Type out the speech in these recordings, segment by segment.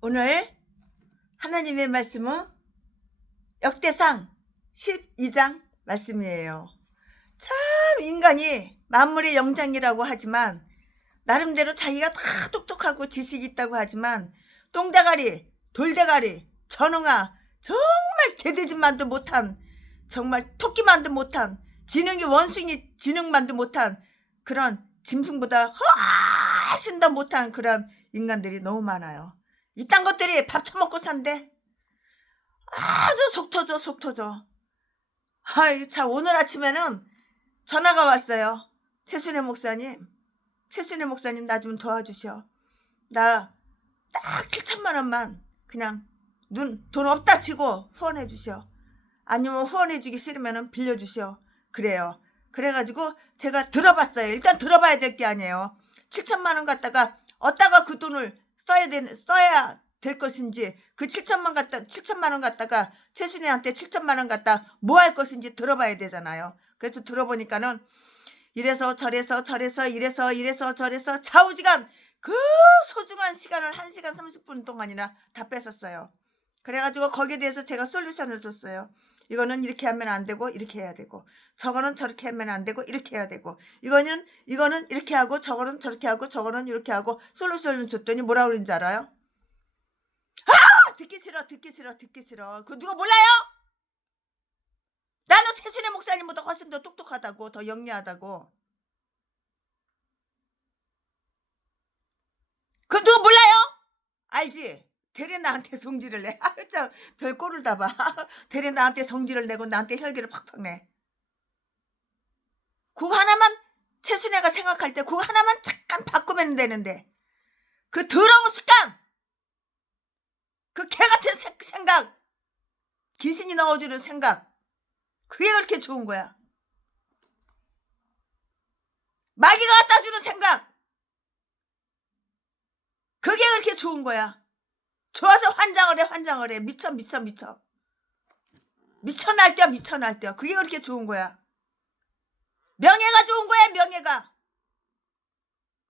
오늘 하나님의 말씀은 역대상 12장 말씀이에요. 참 인간이 만물의 영장이라고 하지만 나름대로 자기가 다 똑똑하고 지식이 있다고 하지만 똥대가리, 돌대가리, 전응아 정말 개돼지만도 못한, 정말 토끼만도 못한, 지능이 원숭이 지능만도 못한 그런 짐승보다 훨씬 더 못한 그런 인간들이 너무 많아요. 이딴 것들이 밥 처먹고 산대. 아주 속 터져 속 터져. 아이 참, 오늘 아침에는 전화가 왔어요. 최순애 목사님 나 좀 도와주셔. 나 딱 7천만 원만 그냥 돈 없다 치고 후원해 주셔. 아니면 후원해 주기 싫으면 빌려 주셔. 그래요. 그래가지고 제가 들어봤어요. 일단 들어봐야 될 게 아니에요. 7천만 원 갖다가 어디다가 그 돈을 써야 될 것인지, 그 7천만 원 갖다가 최순희한테 7천만 원 갖다 뭐 할 것인지 들어봐야 되잖아요. 그래서 들어보니까는 이래서 저래서 이래서 저래서 좌우지간 그 소중한 시간을 1시간 30분 동안이나 다 뺏었어요. 그래가지고 거기에 대해서 제가 솔루션을 줬어요. 이거는 이렇게 하면 안 되고 이렇게 해야 되고, 저거는 저렇게 하면 안 되고 이렇게 해야 되고, 이거는 이렇게 하고, 저거는 저렇게 하고, 저거는 이렇게 하고 솔루션을 줬더니 뭐라 그러는지 알아요? 듣기 싫어. 그거 누가 몰라요? 나는 최순애 목사님보다 훨씬 더 똑똑하다고, 더 영리하다고. 그거 누가 몰라요? 알지? 대래 나한테 성질을 내. 참 별꼴을 다 봐. 대래 나한테 성질을 내고 나한테 혈기를 팍팍 내. 그거 하나만 최순애가 생각할 때 그거 하나만 잠깐 바꾸면 되는데, 그 더러운 습관, 그 개같은 생각, 귀신이 넣어주는 생각, 그게 그렇게 좋은 거야. 마귀가 갖다 주는 생각, 그게 그렇게 좋은 거야. 좋아서 환장을 해. 미쳐. 미쳐 날뛰어. 그게 그렇게 좋은 거야. 명예가 좋은 거야, 명예가.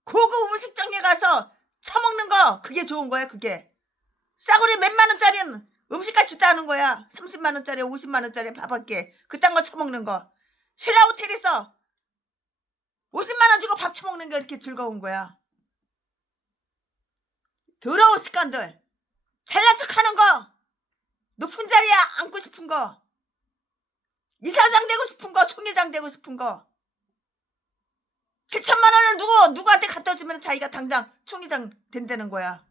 고급 음식점에 가서 처먹는 거, 그게 좋은 거야, 그게. 싸구려 몇만 원짜리 음식값 주다는 거야. 30만 원짜리, 50만 원짜리 밥 한 끼. 그딴 거 처먹는 거. 신라 호텔에서 50만 원 주고 밥 처먹는 게 이렇게 즐거운 거야. 더러운 습관들. 잘난 척 하는 거, 높은 자리에 앉고 싶은 거, 이사장 되고 싶은 거, 총회장 되고 싶은 거, 7천만 원을 누구한테 갖다 주면 자기가 당장 총회장 된다는 거야.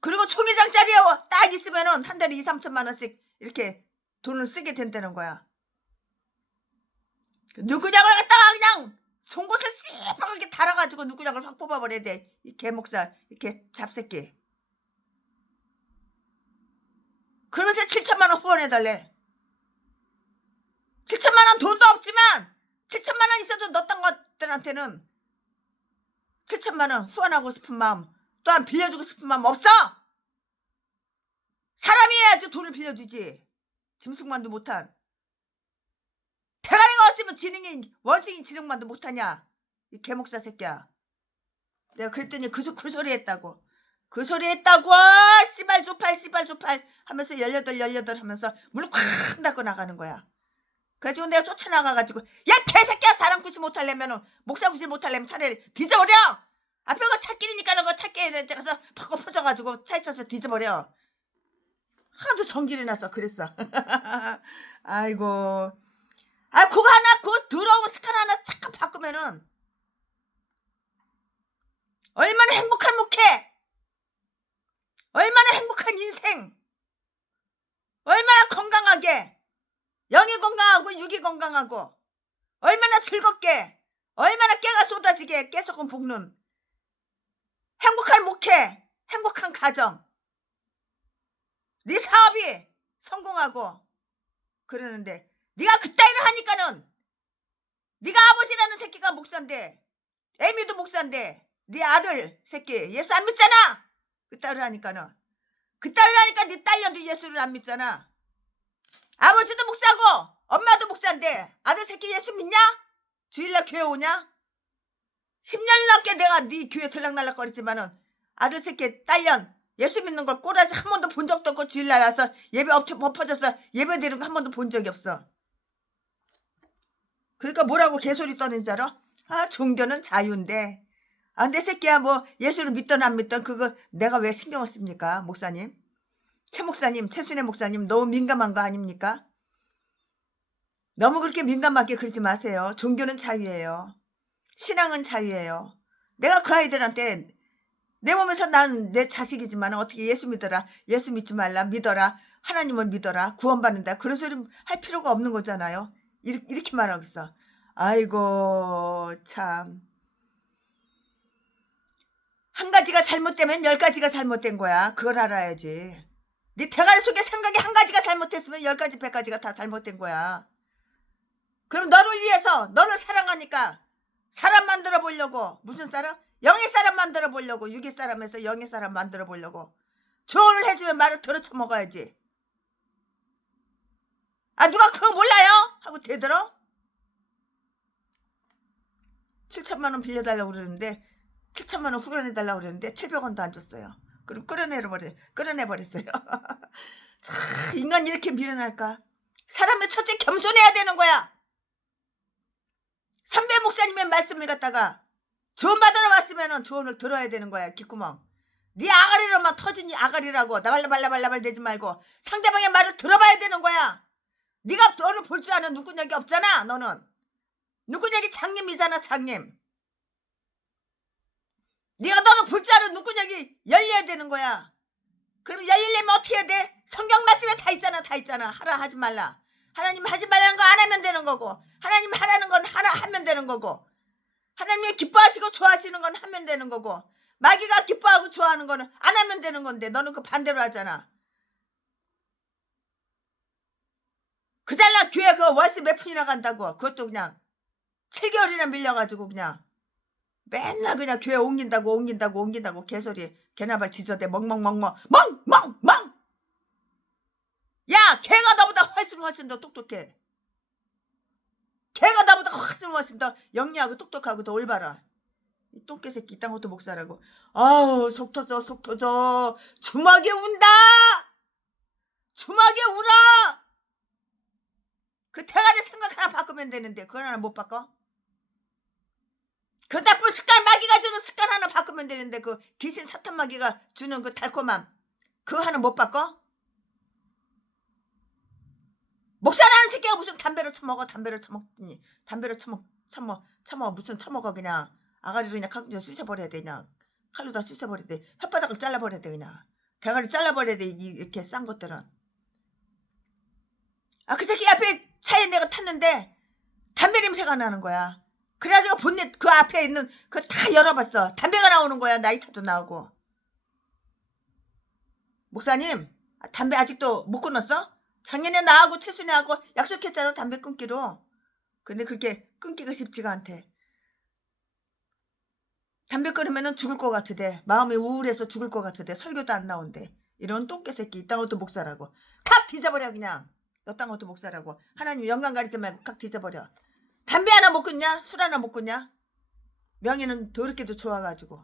그리고 총회장 자리에 딱 있으면은 한 달에 2, 3천만 원씩 이렇게 돈을 쓰게 된다는 거야. 누구장을 갖다가 그냥 송곳을 씨박하게 달아가지고 누구장을 확 뽑아버려야 돼. 이 개목살, 이렇게 잡새끼. 그러면서 7천만 원 후원해달래. 7천만 원 돈도 없지만 7천만 원 있어도 너딴 것들한테는 7천만 원 후원하고 싶은 마음, 또한 빌려주고 싶은 마음 없어? 사람이 해야지 돈을 빌려주지. 짐승만도 못한. 대가리가 어쩌면 원숭이 지능만도 못하냐, 이 개목사 새끼야. 내가 그랬더니 그 소리 했다고. 그 소리 했다고. 씨발 조팔 하면서 18 하면서 문을 콱 닫고 나가는 거야. 그래가지고 내가 쫓아나가가지고, 야 개새끼야, 사람 구실 못하려면, 목사 구실 못하려면 차라리 뒤져버려. 앞에 거 차길이니까 너 차길에 가서 팍 엎어져가지고 차에 쳐서 뒤져버려. 하도 성질이 나서 그랬어. 아이고. 그거 하나, 그 더러운 습관 하나 잠깐 바꾸면은 얼마나 행복한 목회, 얼마나 행복한 인생, 얼마나 건강하게, 영이 건강하고 육이 건강하고, 얼마나 즐겁게, 얼마나 깨가 쏟아지게 깨소금 볶는 행복한 목회, 행복한 가정, 네 사업이 성공하고 그러는데, 네가 그따위를 하니까는, 네가 아버지라는 새끼가 목사인데, 애미도 목사인데, 네 아들 새끼 예수 안 믿잖아. 그따위를 하니까는, 네 딸년도 예수를 안 믿잖아. 아버지도 목사고 엄마도 목사인데 아들 새끼 예수 믿냐? 주일날 교회 오냐? 10년 넘게 내가 네 교회 들락날락거리지만은 아들 새끼 딸년 예수 믿는 걸 꼬라지 한 번도 본 적도 없고 주일날 와서 예배 엎어져서 예배 드리는 거 한 번도 본 적이 없어. 그러니까 뭐라고 개소리 떠는 줄 알아? 아, 종교는 자유인데. 아, 내 새끼야 뭐 예수를 믿든 안 믿든 그거 내가 왜 신경을 씁니까? 목사님. 최 목사님, 최순애 목사님 너무 민감한 거 아닙니까? 너무 그렇게 민감하게 그러지 마세요. 종교는 자유예요. 신앙은 자유예요. 내가 그 아이들한테 내 몸에서 난 내 자식이지만 어떻게 예수 믿어라, 예수 믿지 말라, 믿어라, 하나님을 믿어라, 구원받는다 그런 소리 할 필요가 없는 거잖아요. 이렇게 말하고 있어. 아이고 참. 한 가지가 잘못되면 10가지가 잘못된 거야. 그걸 알아야지. 네 대가리 속에 생각이 한 가지가 잘못했으면 10가지 100가지가 다 잘못된 거야. 그럼 너를 위해서 너를 사랑하니까 사람 만들어 보려고. 무슨 사람? 영의 사람 만들어 보려고. 육의 사람에서 영의 사람 만들어 보려고. 조언을 해주면 말을 들어쳐 먹어야지. 아, 누가 그거 몰라요? 하고 대들어? 7천만 원 빌려달라고 그러는데 7천만 원 후원해달라고 그러는데 700원도 안 줬어요. 그럼 끌어내버렸어요. 참, 인간 이렇게 미련할까? 사람의 첫째 겸손해야 되는 거야. 선배 목사님의 말씀을 갖다가 조언 받으러 왔으면 조언을 들어야 되는 거야. 귓구멍. 네 아가리로만 터지니 아가리라고 나발라발라발라발 대지 말고 상대방의 말을 들어봐야 되는 거야. 네가 너를 볼 줄 아는 눈구녕이 없잖아. 너는 눈구녕이 장님이잖아. 장님. 네가 너를 볼 줄 아는 눈구녕이 열려야 되는 거야. 그럼 열리려면 어떻게 해야 돼? 성경 말씀에 다 있잖아. 다 있잖아. 하라 하지 말라. 하나님 하지 말라는 거 안 하면 되는 거고, 하나님 하라는 건 하나 하면 되는 거고, 하나님이 기뻐하시고 좋아하시는 건 하면 되는 거고, 마귀가 기뻐하고 좋아하는 거는 안 하면 되는 건데 너는 그 반대로 하잖아. 그달라 교회 그 월세 몇 푼이나 간다고. 그것도 그냥 7개월이나 밀려가지고 그냥 맨날 그냥 교회 옮긴다고 개소리 개나발 지저대 멍멍멍멍 멍멍멍. 야, 걔가 나보다 훨씬 더 똑똑해. 걔가 나보다 훨씬 더 영리하고 똑똑하고 더 올바라. 이 똥개 새끼 이딴 것도 목사라고. 아우 속 터져. 주먹에 운다. 주먹에 울어. 그 대가리 생각 하나 바꾸면 되는데 그걸 하나 못 바꿔? 그 나쁜 습관, 마귀가 주는 습관 하나 바꾸면 되는데 그 귀신 사탄 마귀가 주는 그 달콤함 그거 하나 못 바꿔? 목사라는 새끼가 무슨 담배를 처먹어. 담배를 처먹 무슨 처먹어. 그냥 아가리로 그냥 각종 쑤셔버려야 돼. 그냥 칼로 다 쑤셔버려야 돼. 혓바닥을 잘라버려야 돼. 그냥 대가리 잘라버려야 돼. 이렇게 싼 것들은. 아, 그 새끼 앞에 차에 내가 탔는데 담배 냄새가 나는 거야. 그래가지고 본넷 그 앞에 있는 그거 다 열어봤어. 담배가 나오는 거야. 나이트도 나오고. 목사님, 담배 아직도 못 끊었어? 작년에 나하고 최순애하고 약속했잖아. 담배 끊기로. 근데 그렇게 끊기가 쉽지가 않대. 담배 끊으면 죽을 것 같으대. 마음이 우울해서 죽을 것 같으대. 설교도 안 나온대. 이런 똥개 새끼 이딴 것도 목사라고. 칵 뒤져버려 그냥. 이딴 것도 목사라고. 하나님 영광 가리지 말고 칵 뒤져버려. 담배 하나 못 끊냐? 술 하나 못 끊냐? 명예는 더럽게도 좋아가지고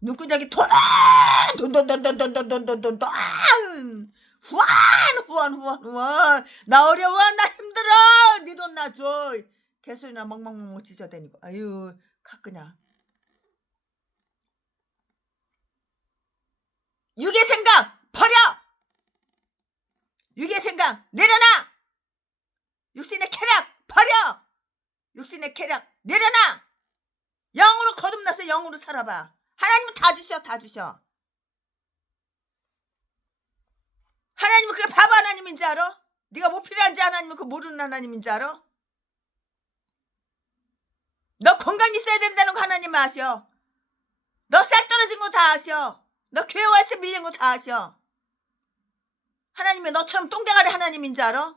눈구녕이 돈돈돈돈돈돈돈돈돈 후안 나 어려워. 나 힘들어. 네 돈 나 줘. 개소리나 멍멍멍 짖어대니까. 아유 가 그냥. 육의 생각 버려. 육의 생각 내려놔. 육신의 쾌락 버려. 육신의 쾌락 내려놔. 영으로 거듭나서 영으로 살아봐. 하나님은 다 주셔. 하나님은 그게 바보 하나님인지 알아? 네가 뭐 필요한지 하나님은 그거 모르는 하나님인지 알아? 너 건강 있어야 된다는 거 하나님 아셔. 너 쌀 떨어진 거 다 아셔. 너 교회 와서 밀린 거 다 아셔. 하나님이 너처럼 똥대가리 하나님인지 알아?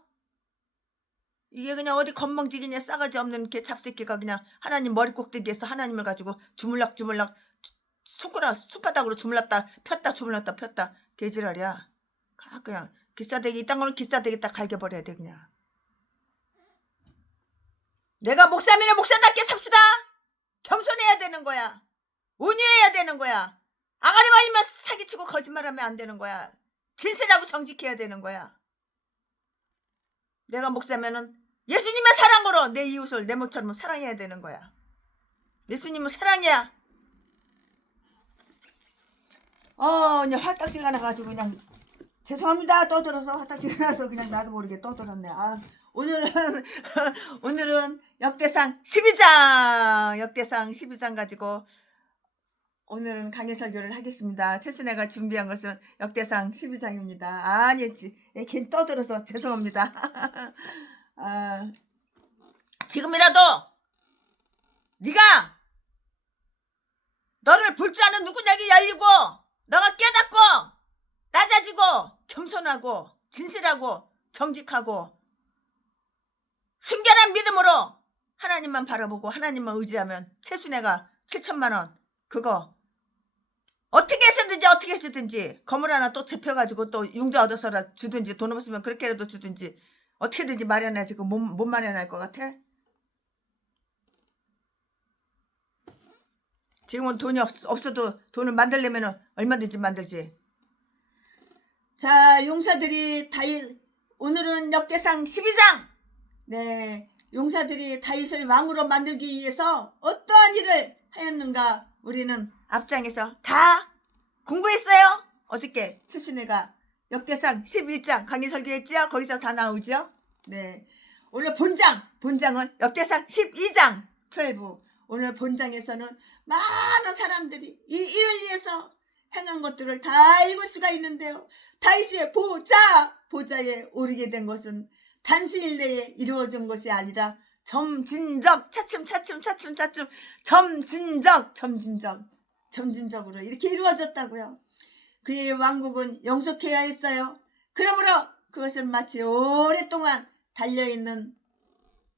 이게 그냥 어디 건멍지기냐 싸가지 없는 개 잡새끼가 그냥 하나님 머리 꼭대기에서 하나님을 가지고 주물럭 손바닥으로 주물렀다 폈다 개지랄이야. 그냥 기싸대기 이딴 거는 기싸대기 딱 갈겨버려야 돼. 그냥 내가 목사면은 목사답게 삽시다. 겸손해야 되는 거야. 온유해야 되는 거야. 아가리 말리면 사기치고 거짓말하면 안 되는 거야. 진실하고 정직해야 되는 거야. 내가 목사면은 예수님의 사랑으로 내 이웃을 내 몸처럼 사랑해야 되는 거야. 예수님은 사랑이야. 그냥 화딱지가 나가지고 그냥 죄송합니다. 떠들어서 화딱지가 나서 그냥 나도 모르게 떠들었네. 오늘은 오늘은 역대상 12장 가지고 오늘은 강의 설교를 하겠습니다. 최순애가 준비한 것은 역대상 12장입니다. 아니, 괜히 떠들어서 죄송합니다. 지금이라도 네가 너를 볼 줄 아는 누구냐기 열리고 너가 깨닫고 낮아지고 겸손하고 진실하고 정직하고 순결한 믿음으로 하나님만 바라보고 하나님만 의지하면 최순애가 7천만 원 그거 어떻게 해서든지 건물 하나 또 접혀가지고 또 융자 얻어서라 주든지 돈 없으면 그렇게라도 주든지 어떻게든지 마련해야지. 못 마련할 것 같아? 지금은 돈이 없어도 돈을 만들려면 얼마든지 만들지. 자, 용사들이 오늘은 역대상 12장. 네, 용사들이 다윗을 왕으로 만들기 위해서 어떠한 일을 하였는가 우리는 앞장에서 다 공부했어요. 어저께 최순애가 역대상 11장 강의 설교했지요. 거기서 다 나오죠. 네, 오늘 본장은 역대상 12장 12. 오늘 본장에서는 많은 사람들이 이 일을 위해서 행한 것들을 다 읽을 수가 있는데요. 다윗의 보좌에 오르게 된 것은 단수일 내에 이루어진 것이 아니라 점진적 점진적으로 이렇게 이루어졌다고요. 그의 왕국은 영속해야 했어요. 그러므로 그것은 마치 오랫동안 달려있는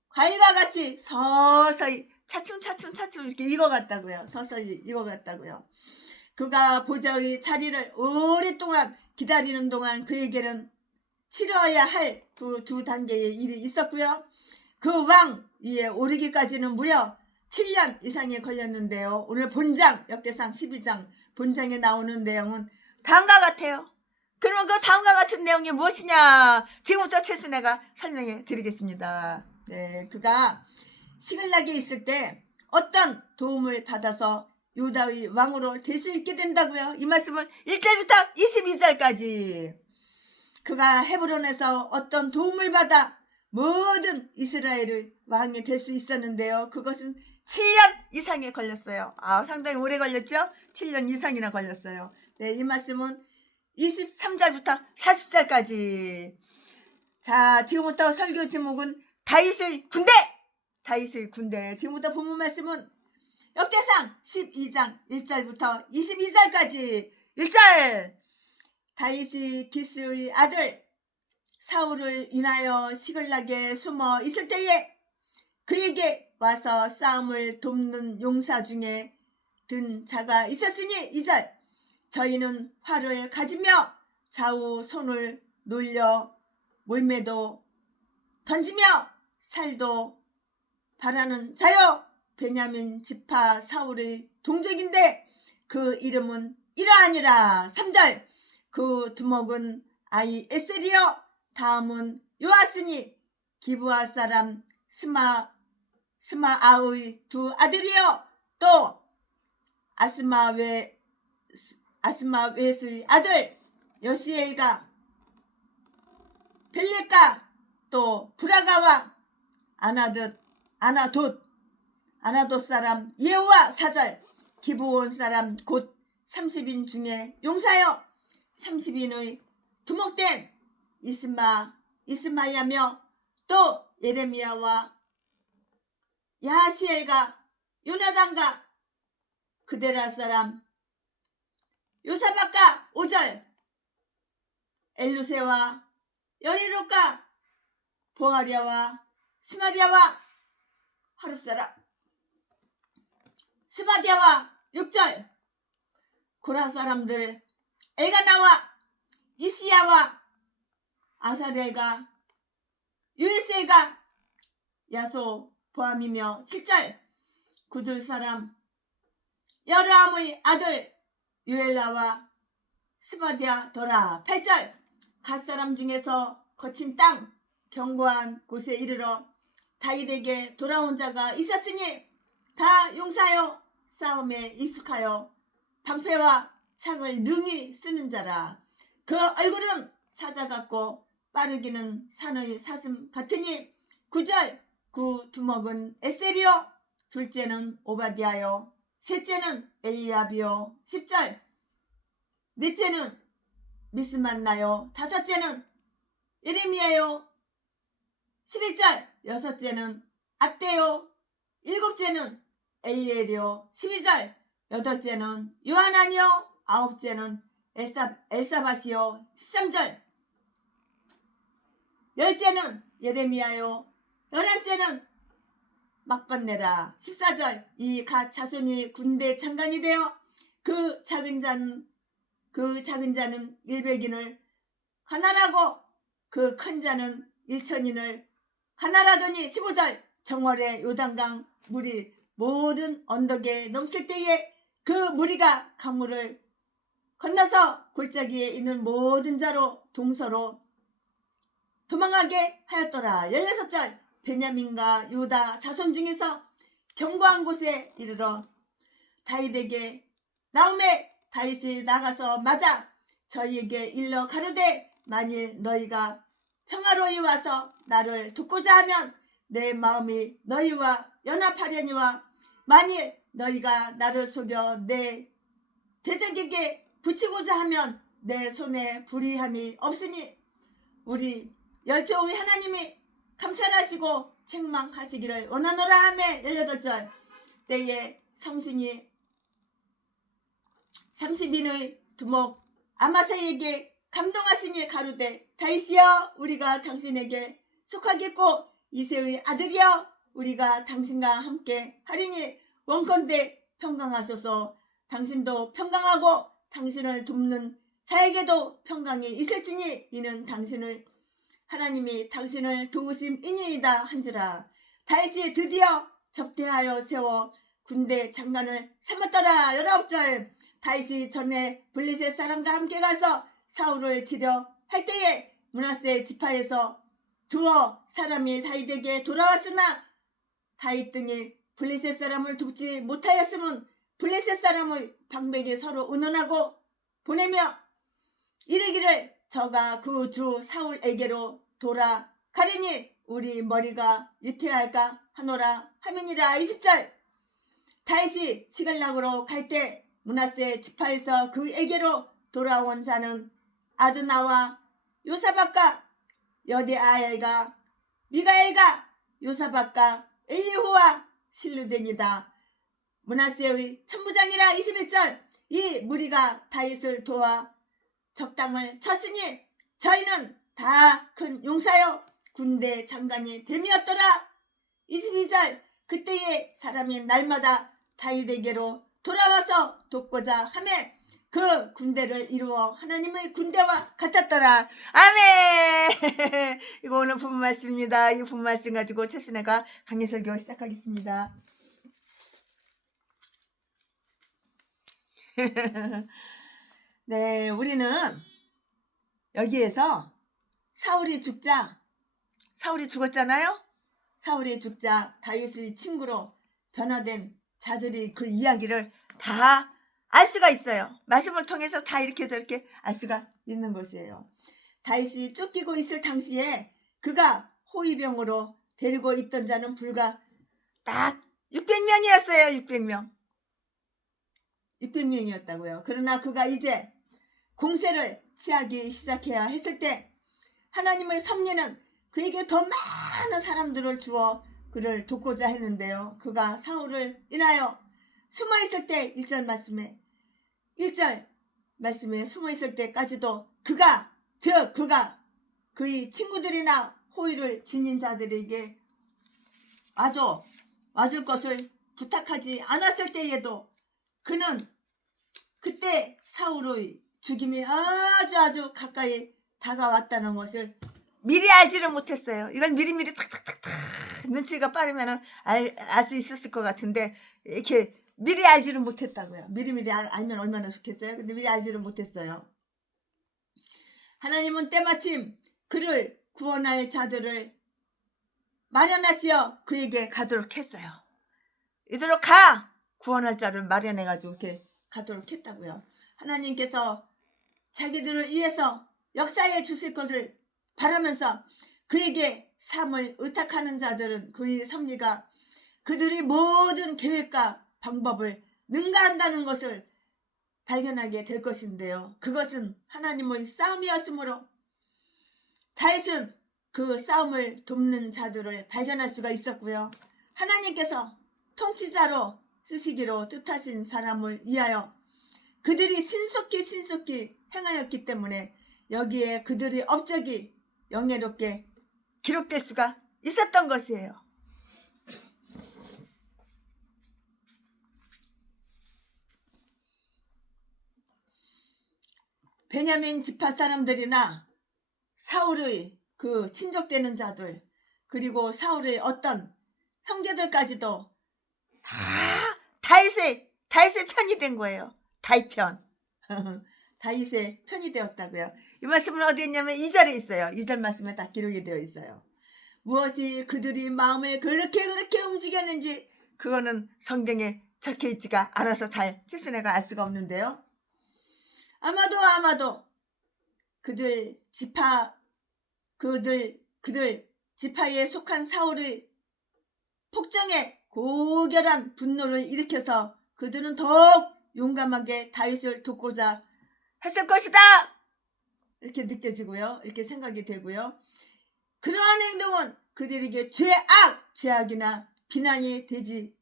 과일과 같이 서서히 차츰 이렇게 익어갔다고요. 서서히 익어갔다고요. 그가 보좌의 자리를 오랫동안 기다리는 동안 그에게는 치러야 할 두 단계의 일이 있었고요. 그 왕 위에 오르기까지는 무려 7년 이상이 걸렸는데요. 오늘 본장 역대상 12장 본장에 나오는 내용은 다음과 같아요. 그럼 그 다음과 같은 내용이 무엇이냐? 지금부터 최순애가 설명해 드리겠습니다. 네, 그가 시글락에 있을 때 어떤 도움을 받아서 유다의 왕으로 될 수 있게 된다고요. 이 말씀은 1절부터 22절까지. 그가 헤브론에서 어떤 도움을 받아 모든 이스라엘의 왕이 될 수 있었는데요. 그것은 7년 이상이 걸렸어요. 상당히 오래 걸렸죠? 7년 이상이나 걸렸어요. 네, 이 말씀은 23절부터 40절까지. 자, 지금부터 설교 제목은 다윗의 군대. 지금부터 본문 말씀은 역대상 12장 1절부터 22절까지. 1절. 다윗이 기스의 아들 사울을 인하여 시글락에 숨어 있을 때에 그에게 와서 싸움을 돕는 용사 중에 든 자가 있었으니 2절. 저희는 활을 가지며 좌우 손을 놀려 몰매도 던지며 살도 바라는 자요. 베냐민 지파 사울의 동족인데 그 이름은 이러하니라. 3절. 그 두목은 아이 에셀이요. 다음은 요아스니 기브아 사람 스마아의 두 아들이요. 또 아스마웻의 아들 여시엘과 벨렉과 또 브라가와 아나돗 사람 예후와 4절. 기브온 사람 곧 30인 중에 용사여 30인의 두목된 이스마야며 또 예레미야와 야하시엘과 요나단과 그데라 사람 요사박과 5절. 엘루세와 여리롯과 보아랴와 스마리아와 하룻사람 스바디아와 6절. 고라 사람들 엘가나와 이시야와 아사렐과 유에셀과 야소 보암이며 7절. 구들 사람 여르함의 아들 유엘라와 스바디아 더라. 8절 갓사람 중에서 거친 땅 견고한 곳에 이르러 다윗에게 돌아온 자가 있었으니 다 용사여 싸움에 익숙하여 방패와 창을 능히 쓰는 자라. 그 얼굴은 사자 같고 빠르기는 산의 사슴 같으니 9절 그 두목은 에셀이요 둘째는 오바디아요 셋째는 엘리압이요 10절 넷째는 미스만나요 다섯째는 예레미야요 11절 여섯째는 압대요 일곱째는 엘리엘이요 12절 여덟째는 요하나니요 아홉째는 엘사밧이요 13절 열째는 예레미야요 11째는 막반네라 14절 이 갓 자손이 군대 장관이 되어 그 작은 자는 100인을 가난하고 그 큰 자는 1000인을 가난하더니 15절 정월에 요단강 물이 모든 언덕에 넘칠 때에 그 무리가 강물을 건너서 골짜기에 있는 모든 자로 동서로 도망하게 하였더라. 16절 베냐민과 유다 자손 중에서 견고한 곳에 이르러 다윗에게 나오매 다윗이 나가서 맞아 저희에게 일러 가르되 만일 너희가 평화로이 와서 나를 돕고자 하면 내 마음이 너희와 연합하려니와 만일 너희가 나를 속여 내 대적에게 붙이고자 하면 내 손에 불의함이 없으니 우리 열조의 하나님이 감찰하시고 책망하시기를 원하노라 하매 18절 때에 성신이 30인의 두목 아마사에게 감동하시니 가로되 다윗이여 우리가 당신에게 속하겠고 이새의 아들이여 우리가 당신과 함께 하리니 원컨대 평강하소서 당신도 평강하고 당신을 돕는 자에게도 평강이 있을지니 이는 당신의 하나님이 당신을 도우심이니이다 한지라. 다윗이 드디어 접대하여 세워 군대 장관을 삼았더라. 19절 다윗이 전에 블레셋 사람과 함께 가서 사울을 치려 할 때에 므낫세 지파에서 두어 사람이 다윗에게 돌아왔으나 다윗 등이 블레셋 사람을 돕지 못하였음은 블레셋 사람의 방백이 서로 의논하고 보내며 이르기를 저가 그 주 사울에게로 돌아가리니 우리 머리가 유퇴할까 하노라 하미니라. 20절 다윗이 시글락으로 갈 때 므낫세 지파에서 그에게로 돌아온 자는 아드나와 요사박과 여데아엘과 미가엘과 요사박과 엘리후와 실르벤이다. 므낫세의 천부장이라. 21절 이 무리가 다윗을 도와 적당을 쳤으니 저희는 다 큰 용사여 군대 장관이 됨이었더라. 22절 그때에 사람이 날마다 다윗에게로 돌아와서 돕고자 하매 그 군대를 이루어 하나님의 군대와 같았더라. 아멘. 이거 오늘 본 말씀입니다. 이 본 말씀 가지고 최순애가 강해설교 시작하겠습니다. 네, 우리는 여기에서 사울이 죽었잖아요. 사울이 죽자 다윗의 친구로 변화된 자들이 그 이야기를 다 알 수가 있어요. 말씀을 통해서 다 이렇게 저렇게 알 수가 있는 것이에요. 다윗이 쫓기고 있을 당시에 그가 호위병으로 데리고 있던 자는 불과 딱 600명이었어요. 600명이었다고요. 그러나 그가 이제 공세를 취하기 시작해야 했을 때 하나님의 섭리는 그에게 더 많은 사람들을 주어 그를 돕고자 했는데요. 그가 사울을 인하여 숨어있을 때 1절 말씀에 숨어있을 때까지도 그가 그의 친구들이나 호의를 지닌 자들에게 와줄 것을 부탁하지 않았을 때에도 그는 그때 사울의 죽임이 아주 가까이 다가왔다는 것을 미리 알지를 못했어요. 이걸 미리미리 탁탁탁탁 눈치가 빠르면 알 수 있었을 것 같은데 이렇게 미리 알지를 못했다고요. 미리미리 알면 얼마나 좋겠어요. 근데 미리 알지를 못했어요. 하나님은 때마침 그를 구원할 자들을 마련하시어 그에게 가도록 했어요. 이대로 가! 구원할 자를 마련해가지고 이렇게 가도록 했다고요. 하나님께서 자기들을 위해서 역사해 주실 것을 바라면서 그에게 삶을 의탁하는 자들은 그의 섭리가 그들이 모든 계획과 방법을 능가한다는 것을 발견하게 될 것인데요. 그것은 하나님의 싸움이었으므로 다윗은 그 싸움을 돕는 자들을 발견할 수가 있었고요. 하나님께서 통치자로 쓰시기로 뜻하신 사람을 위하여 그들이 신속히 행하였기 때문에 여기에 그들의 업적이 영예롭게 기록될 수가 있었던 것이에요. 베냐민 지파 사람들이나 사울의 그 친족되는 자들 그리고 사울의 어떤 형제들까지도 다 다윗의 편이 된 거예요. 다윗 편. 다윗의 편이 되었다고요. 이 말씀은 어디 있냐면 2절에 있어요. 2절 말씀에 다 기록이 되어 있어요. 무엇이 그들이 마음을 그렇게 움직였는지 그거는 성경에 적혀 있지가 않아서 잘 칠순애가 알 수가 없는데요. 아마도 그들 지파에 속한 사울의 폭정에 고결한 분노를 일으켜서 그들은 더욱 용감하게 다윗을 돕고자 했을 것이다. 이렇게 느껴지고요. 이렇게 생각이 되고요. 그러한 행동은 그들에게 죄악이나 비난이 되지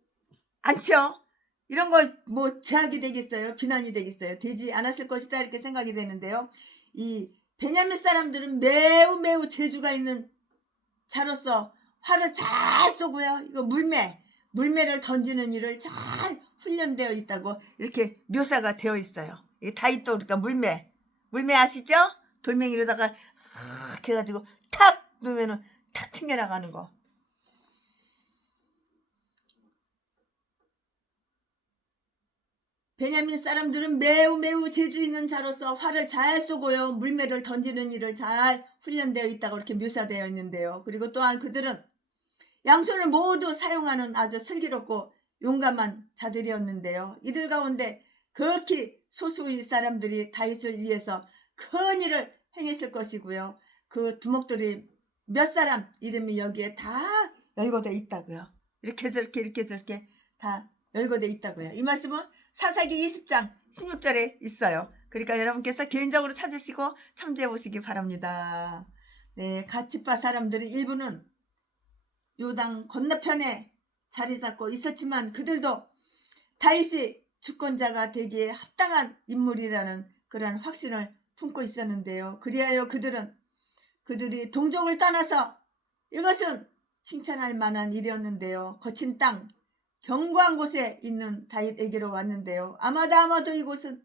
않죠. 이런 거 뭐 죄악이 되겠어요? 비난이 되겠어요? 되지 않았을 것이다. 이렇게 생각이 되는데요. 이 베냐민 사람들은 매우 재주가 있는 자로서 활을 잘 쏘고요. 이거 물매를 던지는 일을 잘 훈련되어 있다고 이렇게 묘사가 되어 있어요. 이 다윗도 그러니까 물매 아시죠? 돌멩이로다가 이렇게 해가지고 탁 놓으면은 탁 튕겨나가는 거. 베냐민 사람들은 매우 재주 있는 자로서 활을 잘 쏘고요. 물매를 던지는 일을 잘 훈련되어 있다고 이렇게 묘사되어 있는데요. 그리고 또한 그들은 양손을 모두 사용하는 아주 슬기롭고 용감한 자들이었는데요. 이들 가운데 극히 소수의 사람들이 다윗을 위해서 큰 일을 행했을 것이고요. 그 두목들이 몇 사람 이름이 여기에 다 열거되어 있다고요. 이렇게 저렇게 다 열거되어 있다고요. 이 말씀은 사사기 20장 16절에 있어요. 그러니까 여러분께서 개인적으로 찾으시고 참조해 보시기 바랍니다. 네, 갓지파 사람들의 일부는 요단 건너편에 자리 잡고 있었지만 그들도 다윗이 주권자가 되기에 합당한 인물이라는 그런 확신을 품고 있었는데요. 그리하여 그들이 동족을 떠나서 이것은 칭찬할 만한 일이었는데요. 거친 땅 견고한 곳에 있는 다윗에게로 왔는데요. 아마도 이곳은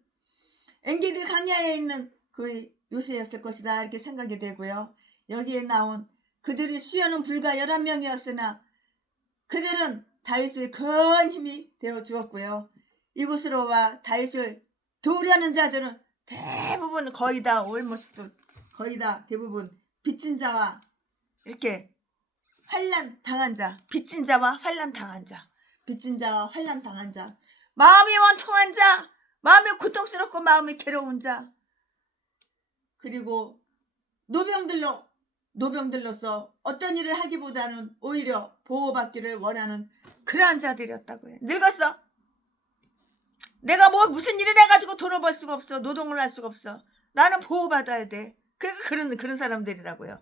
엔게디 강야에 있는 그 요새였을 것이다 이렇게 생각이 되고요. 여기에 나온 그들의 수요는 불과 11명이었으나 그들은 다윗의 큰 힘이 되어 주었고요. 이곳으로 와 다윗을 도우려는 자들은 대부분 거의 다 올모스트 거의 다 대부분 빚진 자와 이렇게 환난 당한 자, 빚진 자와 환난 당한 자, 마음이 원통한 자, 마음이 고통스럽고 마음이 괴로운 자, 그리고 노병들로서 어떤 일을 하기보다는 오히려 보호받기를 원하는 그러한 자들이었다고요. 늙었어. 내가 뭐 무슨 일을 해가지고 돈을 벌 수가 없어. 노동을 할 수가 없어. 나는 보호받아야 돼. 그러니까 그런 사람들이라고요.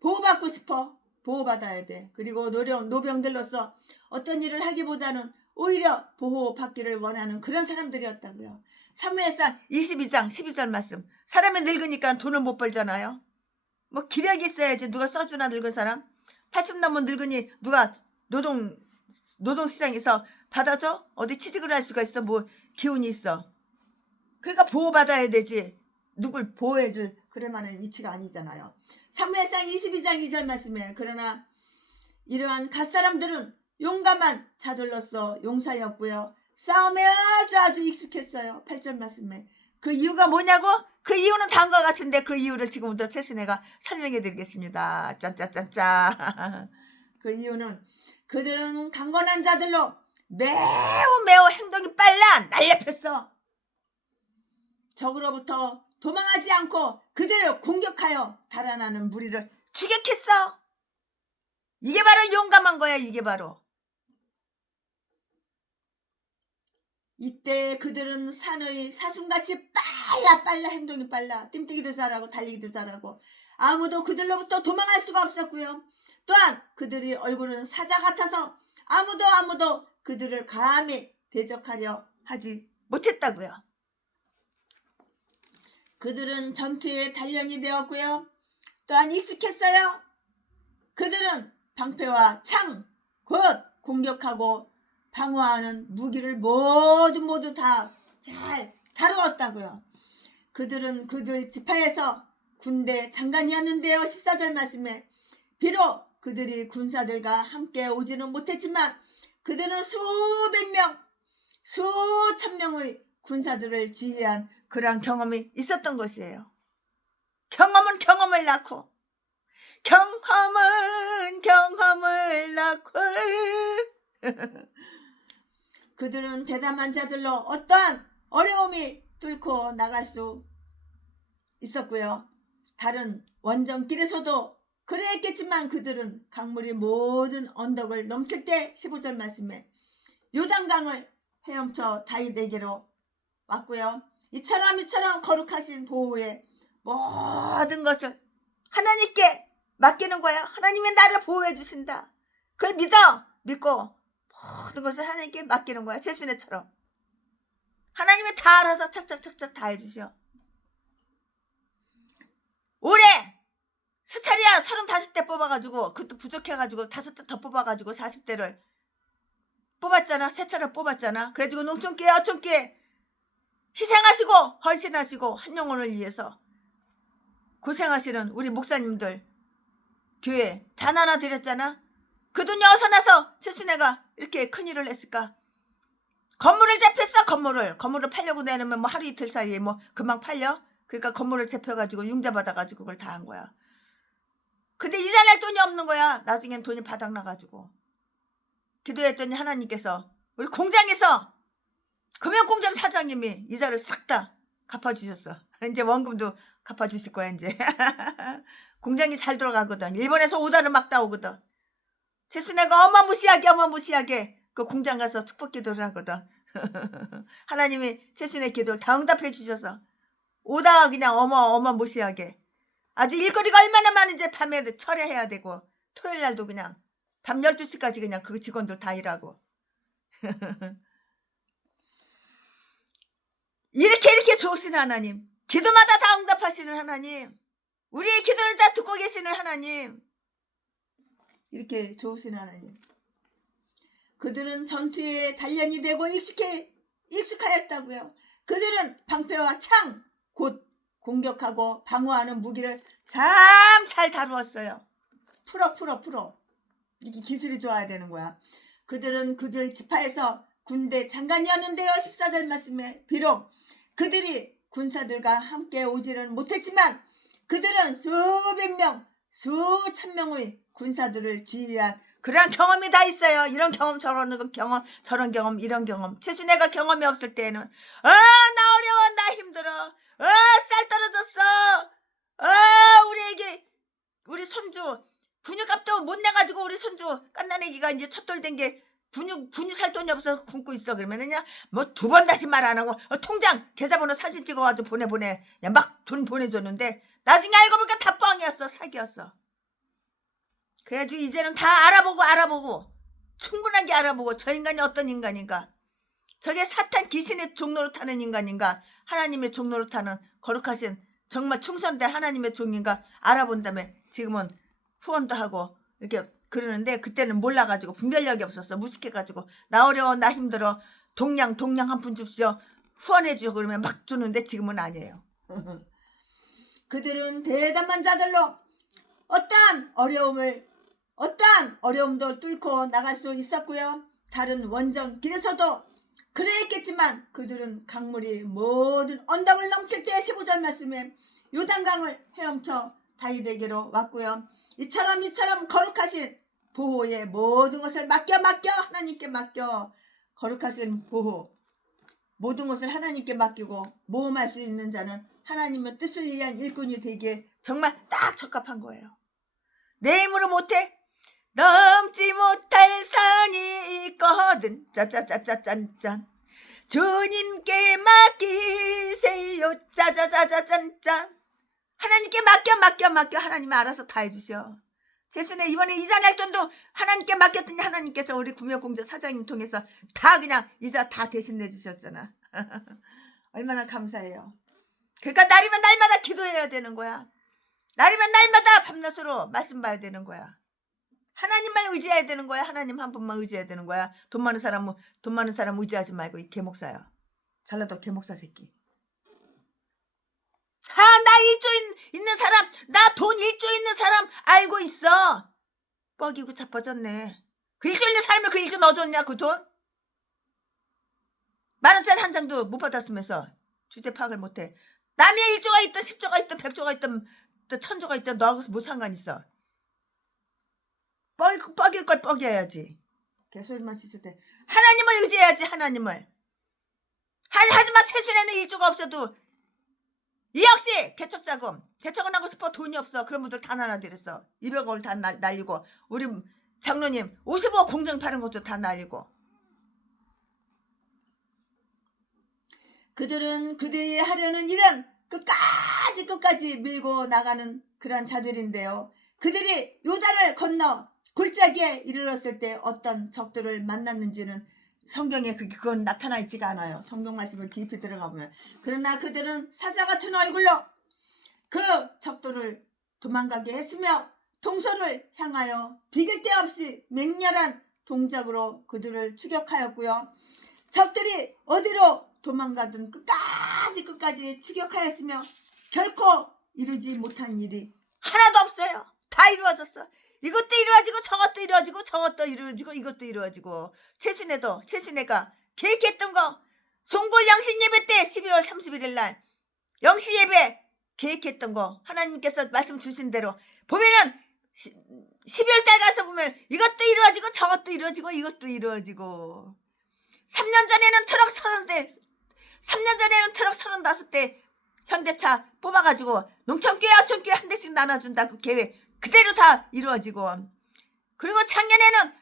보호받고 싶어. 보호받아야 돼. 그리고 노병들로서 어떤 일을 하기보다는 오히려 보호받기를 원하는 그런 사람들이었다고요. 사무엘상 22장 12절 말씀. 사람이 늙으니까 돈을 못 벌잖아요. 뭐 기력이 있어야지. 누가 써주나 늙은 사람? 80 넘은 늙으니 누가 노동시장에서 받아줘? 어디 취직을 할 수가 있어? 뭐 기운이 있어. 그러니까 보호받아야 되지. 누굴 보호해줄 그럴 만한 위치가 아니잖아요. 사무엘상 22장 2절 말씀에 그러나 이러한 갓사람들은 용감한 자들로서 용사였고요. 싸움에 아주 익숙했어요. 8절 말씀에 그 이유가 뭐냐고? 그 이유는 다음과 같은데 그 이유를 지금부터 최순애가 설명해 드리겠습니다. 짠짜짠짜. 그 이유는 그들은 강건한 자들로 매우 행동이 빨라 날렵했어. 적으로부터 도망하지 않고 그들을 공격하여 달아나는 무리를 추격했어. 이게 바로 용감한 거야. 이게 바로. 이때 그들은 산의 사슴같이 빨라 행동이 빨라 띵뛰기도 잘하고 달리기도 잘하고 아무도 그들로부터 도망할 수가 없었고요. 또한 그들이 얼굴은 사자 같아서 아무도 그들을 감히 대적하려 하지 못했다고요. 그들은 전투에 단련이 되었고요. 또한 익숙했어요. 그들은 방패와 창, 곧 공격하고 방어하는 무기를 모두 다 잘 다루었다고요. 그들은 그들 지파에서 군대 장관이었는데요. 14절 말씀에 비록 그들이 군사들과 함께 오지는 못했지만 그들은 수백 명, 수천 명의 군사들을 지휘한 그러한 경험이 있었던 것이에요. 경험은 경험을 낳고 경험은 경험을 낳고 그들은 대담한 자들로 어떠한 어려움이 뚫고 나갈 수 있었고요. 다른 원정길에서도 그랬겠지만 그들은 강물이 모든 언덕을 넘칠 때 15절 말씀에 요단강을 헤엄쳐 다윗에게로 왔고요. 이처럼 거룩하신 보호에 모든 것을 하나님께 맡기는 거야. 하나님이 나를 보호해 주신다. 그걸 믿고 모든 것을 하나님께 맡기는 거야. 최순애처럼. 하나님이 다 알아서 착착 다 해주셔. 올해 스타리아 35대 뽑아가지고 그것도 부족해가지고 5대 더 뽑아가지고 40대를 뽑았잖아. 새 차를 뽑았잖아. 그래가지고 농촌기에 어촌기에 희생하시고 헌신하시고 한 영혼을 위해서 고생하시는 우리 목사님들 교회 단 하나 드렸잖아. 그 돈이 어디서 나서 최순애가 이렇게 큰일을 했을까? 건물을 잡혔어. 건물을 팔려고 내놓으면 뭐 하루 이틀 사이에 뭐 금방 팔려. 그러니까 건물을 잡혀가지고 융자 받아가지고 그걸 다 한 거야. 근데 이자낼 돈이 없는 거야. 나중엔 돈이 바닥나가지고 기도했더니 하나님께서 우리 공장에서 금융공장 사장님이 이자를 싹 다 갚아주셨어. 이제 원금도 갚아주실 거야 이제. 공장이 잘 돌아가거든. 일본에서 오다를 막 따오거든. 최순애가 어마무시하게 그 공장 가서 축복 기도를 하거든. 하나님이 최순애 기도를 다 응답해 주셔서 오다 그냥 어마무시하게 아주 일거리가 얼마나 많은지 밤에 철회해야 되고 토요일 날도 그냥 밤 12시까지 그냥 그 직원들 다 일하고 이렇게 좋으신 하나님, 기도마다 다 응답하시는 하나님, 우리의 기도를 다 듣고 계시는 하나님, 이렇게 좋으신 하나님. 그들은 전투에 단련이 되고 익숙하였다고요. 그들은 방패와 창, 곧 공격하고 방어하는 무기를 참 잘 다루었어요. 풀어. 이게 기술이 좋아야 되는 거야. 그들은 그들 지파에서 군대 장관이었는데요. 14절 말씀에 비록 그들이 군사들과 함께 오지는 못했지만 그들은 수백 명, 수천 명의 군사들을 지휘한 그런 경험이 다 있어요. 이런 경험, 저런 경험, 이런 경험. 최순애가 경험이 없을 때는 나 어려워, 나 힘들어, 쌀 떨어졌어, 우리 애기, 우리 손주 분유값도 못 내가지고 우리 손주 깐난애기가 이제 첫돌 된 게 분유 살 돈이 없어서 굶고 있어. 그러면은 뭐 2번 다시 말 안 하고 통장 계좌번호 사진 찍어가지고 보내 막 돈 보내줬는데 나중에 알고 보니까 다 뻥이었어. 사기였어. 그래가지고 이제는 다 알아보고 충분하게 알아보고 저 인간이 어떤 인간인가, 저게 사탄 귀신의 종로로 타는 인간인가, 하나님의 종로로 타는 거룩하신 정말 충성된 하나님의 종인가 알아본 다음에 지금은 후원도 하고 이렇게 그러는데 그때는 몰라가지고 분별력이 없었어. 무식해가지고 나 어려워, 나 힘들어, 동량 한 푼 줍시오, 후원해줘 그러면 막 주는데 지금은 아니에요. 그들은 대담한 자들로 어떠한 어려움도 뚫고 나갈 수 있었고요. 다른 원정 길에서도 그랬겠지만 그들은 강물이 모든 언덕을 넘칠 때 15절 말씀에 요단강을 헤엄쳐 다윗에게로 왔고요. 이처럼 거룩하신 보호의 모든 것을 맡겨 하나님께 맡겨 거룩하신 보호 모든 것을 하나님께 맡기고 모험할 수 있는 자는 하나님의 뜻을 위한 일꾼이 되기에 정말 딱 적합한 거예요. 내 힘으로 못해? 넘지 못할 산이 있거든. 짜짜짜짜짠짠. 주님께 맡기세요. 짜자자자짠짠. 하나님께 맡겨 하나님이 알아서 다 해주셔. 제순에 이번에 이자 낼 돈도 하나님께 맡겼더니 하나님께서 우리 구매공자 사장님 통해서 다 그냥 이자 다 대신 내주셨잖아. 얼마나 감사해요. 그러니까 날이면 날마다 기도해야 되는 거야. 날이면 날마다 밤낮으로 말씀 봐야 되는 거야. 하나님만 의지해야 되는 거야. 하나님 한 분만 의지해야 되는 거야. 돈 많은 사람 의지하지 말고 이 개목사야. 잘나도 개목사 새끼. 나 일조 있는 사람, 나 돈 일조 있는 사람 알고 있어. 뻐기고 자빠졌네. 그 일조 있는 사람이 그 일조 넣어줬냐 그 돈? 10,000원짜리 한 장도 못 받았으면서 주제 파악을 못해. 남의 1조가 있든 10조가 있든 100조가 있든 1000조가 있든 너하고 뭐 상관 있어. 뻐길 걸 뻐겨야지. 개소리만 치실 때 하나님을 의지해야지. 하나님을. 하지만 최순에는 1조가 없어도 이 역시 개척자금 개척은 하고 싶어 돈이 없어. 그런 분들 다 나눠드렸어. 200억을 다 날리고 우리 장로님 55억 공장 파는 것도 다 날리고. 그들은 그들이 하려는 일은 끝까지 밀고 나가는 그런 자들인데요. 그들이 요단을 건너 골짜기에 이르렀을 때 어떤 적들을 만났는지는 성경에 그건 나타나 있지가 않아요. 성경 말씀을 깊이 들어가 보면. 그러나 그들은 사자 같은 얼굴로 그 적들을 도망가게 했으며 동서를 향하여 비길 데 없이 맹렬한 동작으로 그들을 추격하였고요. 적들이 어디로 도망가든 끝까지 추격하였으며 결코 이루지 못한 일이 하나도 없어요. 다 이루어졌어. 이것도 이루어지고 저것도 이루어지고 저것도 이루어지고 이것도 이루어지고. 최순애가 계획했던 거 송골 영신 예배 때 12월 31일 날 영시 예배 계획했던 거 하나님께서 말씀 주신 대로 보면은 12월 달 가서 보면 이것도 이루어지고 저것도 이루어지고 이것도 이루어지고. 3년 전에는 트럭 30대 3년 전에는 트럭 35대 현대차 뽑아가지고 농촌교회 어촌교회 한 대씩 나눠준다. 그 계획 그대로 다 이루어지고. 그리고 작년에는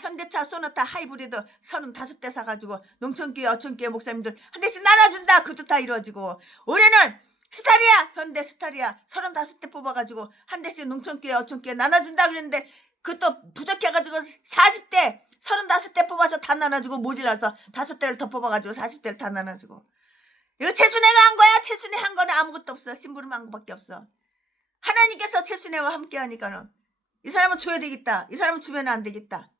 현대차 소나타 하이브리드 35대 사가지고 농촌교회 어촌교회 목사님들 한 대씩 나눠준다. 그것도 다 이루어지고. 올해는 현대 스타리아 35대 뽑아가지고 한 대씩 농촌교회 어촌교회 나눠준다 그랬는데 그것도 부족해가지고 40대 35대 뽑아서 다 나눠주고 모질라서 5대를 더 뽑아가지고 40대를 다 나눠주고. 이거 최순애가 한 거야. 최순애 한 거는 아무것도 없어. 심부름 한 거밖에 없어. 하나님께서 최순애와 함께 하니까는 이 사람은 줘야 되겠다. 이 사람은 주면 안 되겠다.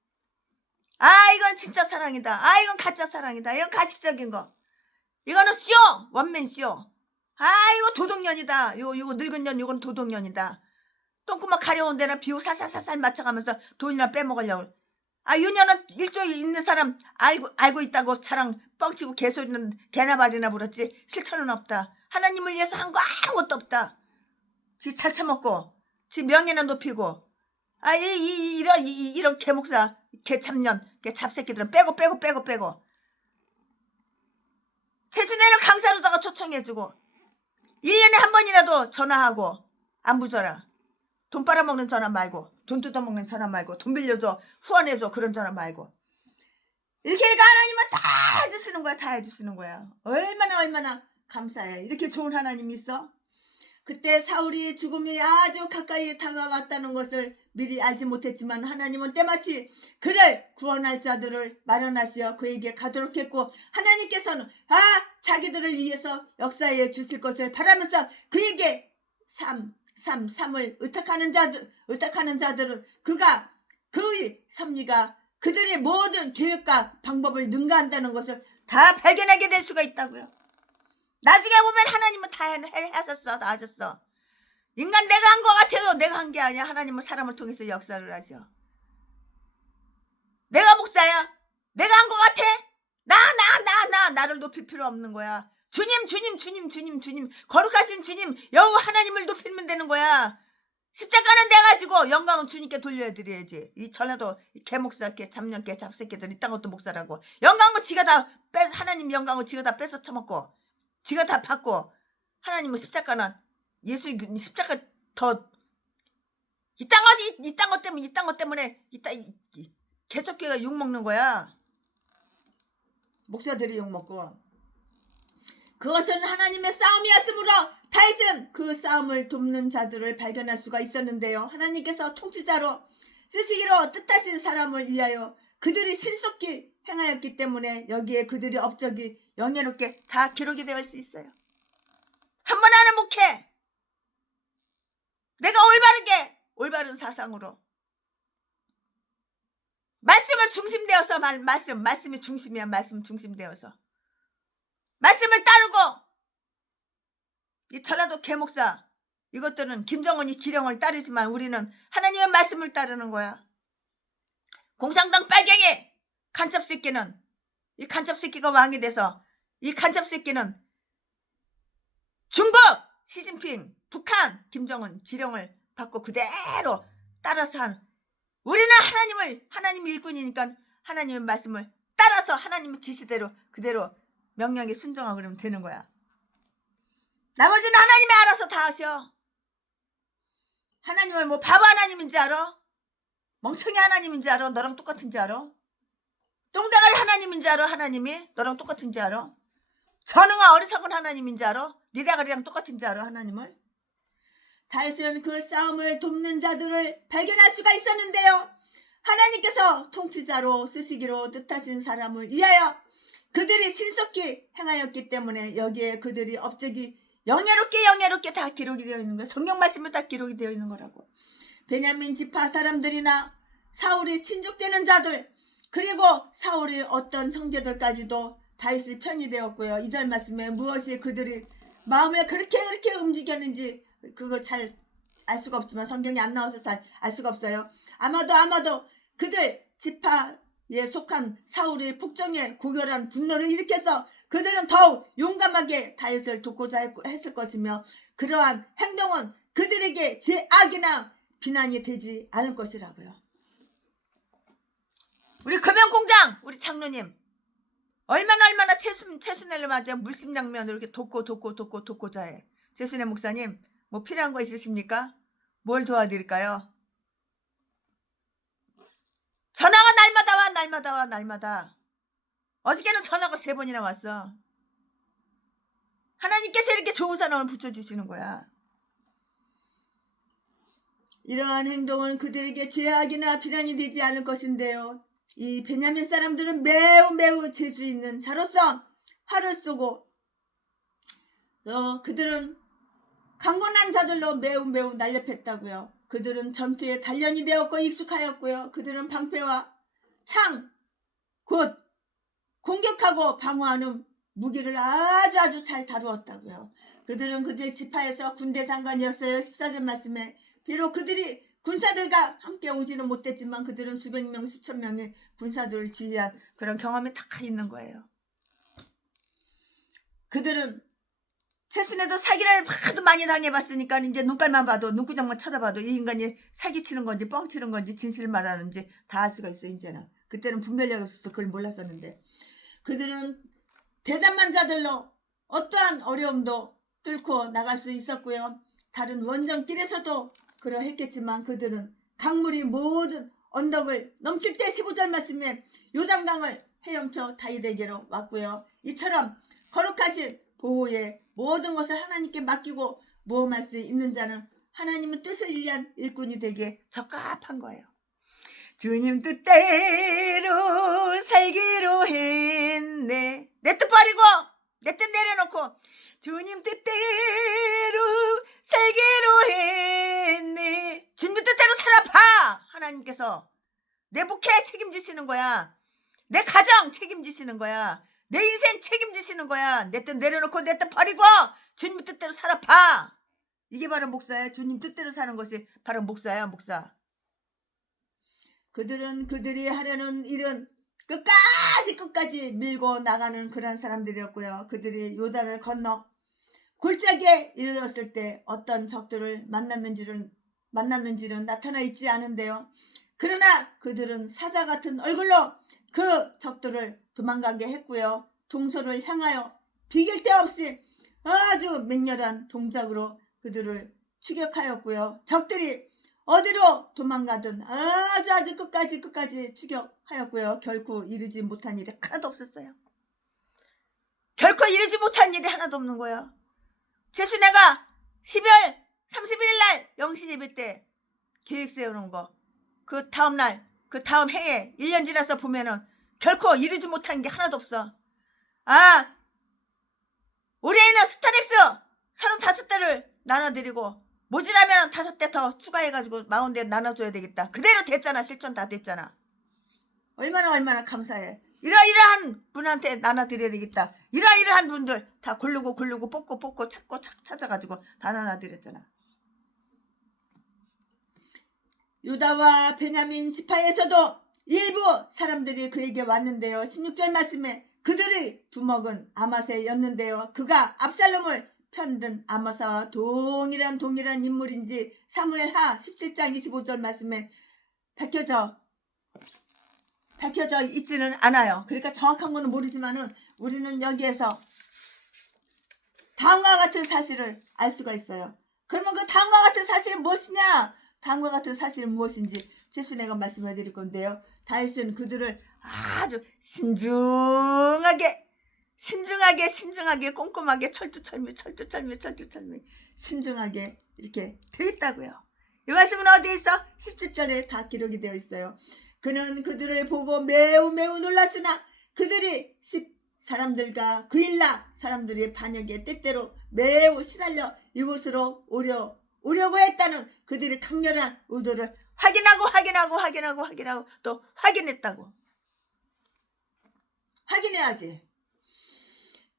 이건 진짜 사랑이다. 이건 가짜 사랑이다. 이건 가식적인 거. 이거는 쇼. 원맨 쇼. 이거 도둑년이다. 이거 늙은 년 이건 도둑년이다. 똥구멍 가려운 데는 비호 살살살살 맞춰가면서 돈이나 빼먹으려고. 이 년은 일조 있는 사람 알고 있다고 자랑 뻥치고 개소리는 개나 말이나 부렸지 실천은 없다. 하나님을 위해서 한 거 아무것도 없다. 지 잘 처먹고 지 명예는 높이고. 이런 개목사 개참년 개잡새끼들은 빼고 최순애를 강사로다가 초청해주고 1년에 한 번이라도 전화하고 안부 전화. 돈 빨아먹는 전화 말고 돈 뜯어먹는 전화 말고 돈 빌려줘 후원해줘 그런 전화 말고. 이렇게 하나님은 다 해주시는 거야. 얼마나 감사해. 이렇게 좋은 하나님이 있어. 그때 사울이 죽음이 아주 가까이 다가왔다는 것을 미리 알지 못했지만 하나님은 때마치 그를 구원할 자들을 마련하시어 그에게 가도록 했고 하나님께서는 자기들을 위해서 역사해 주실 것을 바라면서 그에게 삶을 의탁하는 자들은 그의 섭리가 그들의 모든 계획과 방법을 능가한다는 것을 다 발견하게 될 수가 있다고요. 나중에 보면 하나님은 다 하셨어. 다 하셨어. 인간 내가 한 것 같아도 내가 한 게 아니야. 하나님은 사람을 통해서 역사를 하셔. 내가 목사야. 내가 한 것 같아. 나를 높일 필요 없는 거야. 주님, 거룩하신 주님, 여호와 하나님을 높이면 되는 거야. 십자가는 내가지고 영광은 주님께 돌려드려야지. 이 전에도 개목사, 개 잡년, 개 잡새끼들 이딴 것도 목사라고. 영광은 지가 다 하나님 영광을 지가 다 뺏어 처먹고, 지가 다 받고, 하나님은 십자가는 예수 십자가 더 이딴 것 때문에 개척교가 욕 먹는 거야. 목사들이 욕 먹고. 그것은 하나님의 싸움이었으므로 다윗은 그 싸움을 돕는 자들을 발견할 수가 있었는데요. 하나님께서 통치자로 쓰시기로 뜻하신 사람을 위하여 그들이 신속히 행하였기 때문에 여기에 그들의 업적이 영예롭게 다 기록이 되어 수 있어요. 한 번 하는 목회, 내가 올바른 사상으로 말씀을 중심되어서 말씀이 중심이야. 말씀 중심되어서 말씀을 따르고, 이 전라도 개목사 이것들은 김정은이 지령을 따르지만 우리는 하나님의 말씀을 따르는 거야. 공산당 빨갱이 간첩새끼는, 이 간첩새끼가 왕이 돼서 이 간첩새끼는 중국 시진핑, 북한 김정은 지령을 받고 그대로 따라서 하는, 우리는 하나님의 일꾼이니까 하나님의 말씀을 따라서 하나님의 지시대로 그대로 명령에 순종하고 그러면 되는 거야. 나머지는 하나님이 알아서 다 하셔. 하나님을 뭐 바보 하나님인지 알아? 멍청이 하나님인지 알아? 너랑 똑같은지 알아? 똥대갈 하나님인지 알아? 하나님이 너랑 똑같은지 알아? 전능한 어리석은 하나님인지 알아? 네 대가리랑 똑같은지 알아? 하나님을? 다윗은 그 싸움을 돕는 자들을 발견할 수가 있었는데요. 하나님께서 통치자로 쓰시기로 뜻하신 사람을 위하여 그들이 신속히 행하였기 때문에 여기에 그들이 업적이 영예롭게 다 기록이 되어 있는 거예요. 성경 말씀에 다 기록이 되어 있는 거라고. 베냐민 지파 사람들이나 사울이 친족되는 자들, 그리고 사울의 어떤 형제들까지도 다윗의 편이 되었고요. 2절 말씀에 무엇이 그들이 마음에 그렇게 움직였는지 그거 잘 알 수가 없지만, 성경이 안 나와서 잘 알 수가 없어요. 아마도 그들 지파에 속한 사울의 폭정에 고결한 분노를 일으켜서 그들은 더욱 용감하게 다윗을 돕고자 했을 것이며, 그러한 행동은 그들에게 죄악이나 비난이 되지 않을 것이라고요. 우리 금연공장 우리 장로님 얼마나 채순애를 맞아 물심양면으로 이렇게 돕고자 해. 채순애 목사님 뭐 필요한 거 있으십니까? 뭘 도와드릴까요? 전화가 날마다. 어저께는 전화가 3번이나 왔어. 하나님께서 이렇게 좋은 사람을 붙여주시는 거야. 이러한 행동은 그들에게 죄악이나 비난이 되지 않을 것인데요. 이 베냐민 사람들은 매우 재주 있는 자로서 활을 쏘고, 그들은 강건한 자들로 매우 날렵했다고요. 그들은 전투에 단련이 되었고 익숙하였고요. 그들은 방패와 창, 곧 공격하고 방어하는 무기를 아주 잘 다루었다고요. 그들은 그들 지파에서 군대 장관이었어요. 14절 말씀에 비록 그들이 군사들과 함께 오지는 못했지만 그들은 수백 명, 수천 명의 군사들을 지휘한 그런 경험이 다 있는 거예요. 그들은 최순애도 사기를 하도 많이 당해봤으니까 이제 눈깔만 봐도, 눈구녕만 쳐다봐도 이 인간이 사기치는 건지 뻥치는 건지 진실을 말하는지 다 알 수가 있어요. 이제는. 그때는 분별력이 없어서 그걸 몰랐었는데, 그들은 대담한 자들로 어떠한 어려움도 뚫고 나갈 수 있었고요. 다른 원정길에서도 그러했겠지만 그들은 강물이 모든 언덕을 넘칠 때 15절 말씀에 요단강을 헤엄쳐 다윗에게로 왔고요. 이처럼 거룩하신 보호의 모든 것을 하나님께 맡기고 모험할 수 있는 자는 하나님의 뜻을 위한 일꾼이 되기에 적합한 거예요. 주님 뜻대로 살기로 했네. 내 뜻 버리고 내 뜻 내려놓고 주님 뜻대로 살기로 했네. 주님 뜻대로 살아봐. 하나님께서 내 목회 책임지시는 거야. 내 가정 책임지시는 거야. 내 인생 책임지시는 거야. 내 뜻 내려놓고 내 뜻 버리고 주님 뜻대로 살아봐. 이게 바로 목사야. 주님 뜻대로 사는 것이 바로 목사야. 목사. 그들은 그들이 하려는 일은 끝까지 밀고 나가는 그런 사람들이었고요. 그들이 요단을 건너 골짜기에 이르렀을 때 어떤 적들을 만났는지는 나타나 있지 않은데요. 그러나 그들은 사자 같은 얼굴로 그 적들을 도망가게 했고요. 동서를 향하여 비길 데 없이 아주 맹렬한 동작으로 그들을 추격하였고요. 적들이 어디로 도망가든 아주 끝까지 추격하였고요. 결코 이루지 못한 일이 하나도 없었어요. 결코 이루지 못한 일이 하나도 없는 거예요. 최순애가 12월 31일 날 영신 예배 때 계획 세우는 거, 그 다음날, 그 다음 해에 1년 지나서 보면은 결코 이루지 못한 게 하나도 없어. 올해에는 스타렉스 35대를 나눠드리고 모자라면 5대 더 추가해가지고 40대 나눠줘야 되겠다. 그대로 됐잖아. 실천 다 됐잖아. 얼마나 감사해. 이러이러한 분한테 나눠드려야 되겠다. 이러이러한 분들 다 고르고 뽑고 찾아가지고 다 나눠드렸잖아. 유다와 베냐민 지파에서도 일부 사람들이 그에게 왔는데요. 16절 말씀에 그들의 두목은 아마세였는데요. 그가 압살롬을 편든 아마사와 동일한 인물인지 사무엘하 17장 25절 말씀에 밝혀져 있지는 않아요. 그러니까 정확한 거는 모르지만은 우리는 여기에서 다음과 같은 사실을 알 수가 있어요. 그러면 그 다음과 같은 사실은 무엇이냐? 다음과 같은 사실은 무엇인지 최순애가 말씀해 드릴 건데요. 다윗은 그들을 아주 신중하게 꼼꼼하게 철두철미 신중하게 이렇게 되어 있다고요. 이 말씀은 어디에 있어? 17절에 다 기록이 되어 있어요. 그는 그들을 보고 매우 놀랐으나 그들이 사람들과 그일라 사람들의 반역에 때때로 매우 시달려 이곳으로 오려고 했다는 그들의 강렬한 의도를 확인하고 또 확인했다고. 확인해야지.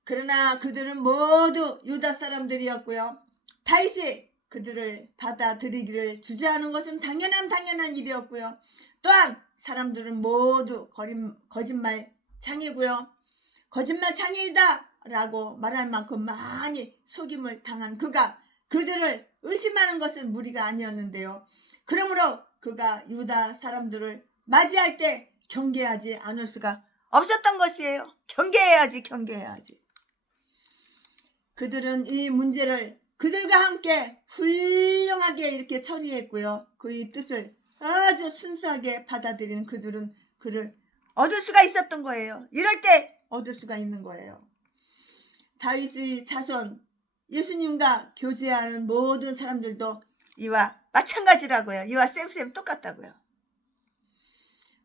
그러나 그들은 모두 유다 사람들이었고요. 다윗이 그들을 받아들이기를 주저하는 것은 당연한 일이었고요. 또한 사람들은 모두 거짓말창이고요. 거짓말창이다 라고 말할 만큼 많이 속임을 당한 그가 그들을 의심하는 것은 무리가 아니었는데요. 그러므로 그가 유다 사람들을 맞이할 때 경계하지 않을 수가 없었던 것이에요. 경계해야지. 그들은 이 문제를 그들과 함께 훌륭하게 이렇게 처리했고요. 그의 뜻을 아주 순수하게 받아들이는 그들은 그를 얻을 수가 있었던 거예요. 이럴 때 얻을 수가 있는 거예요. 다윗의 자손 예수님과 교제하는 모든 사람들도 이와 마찬가지라고요. 이와 쌤 똑같다고요.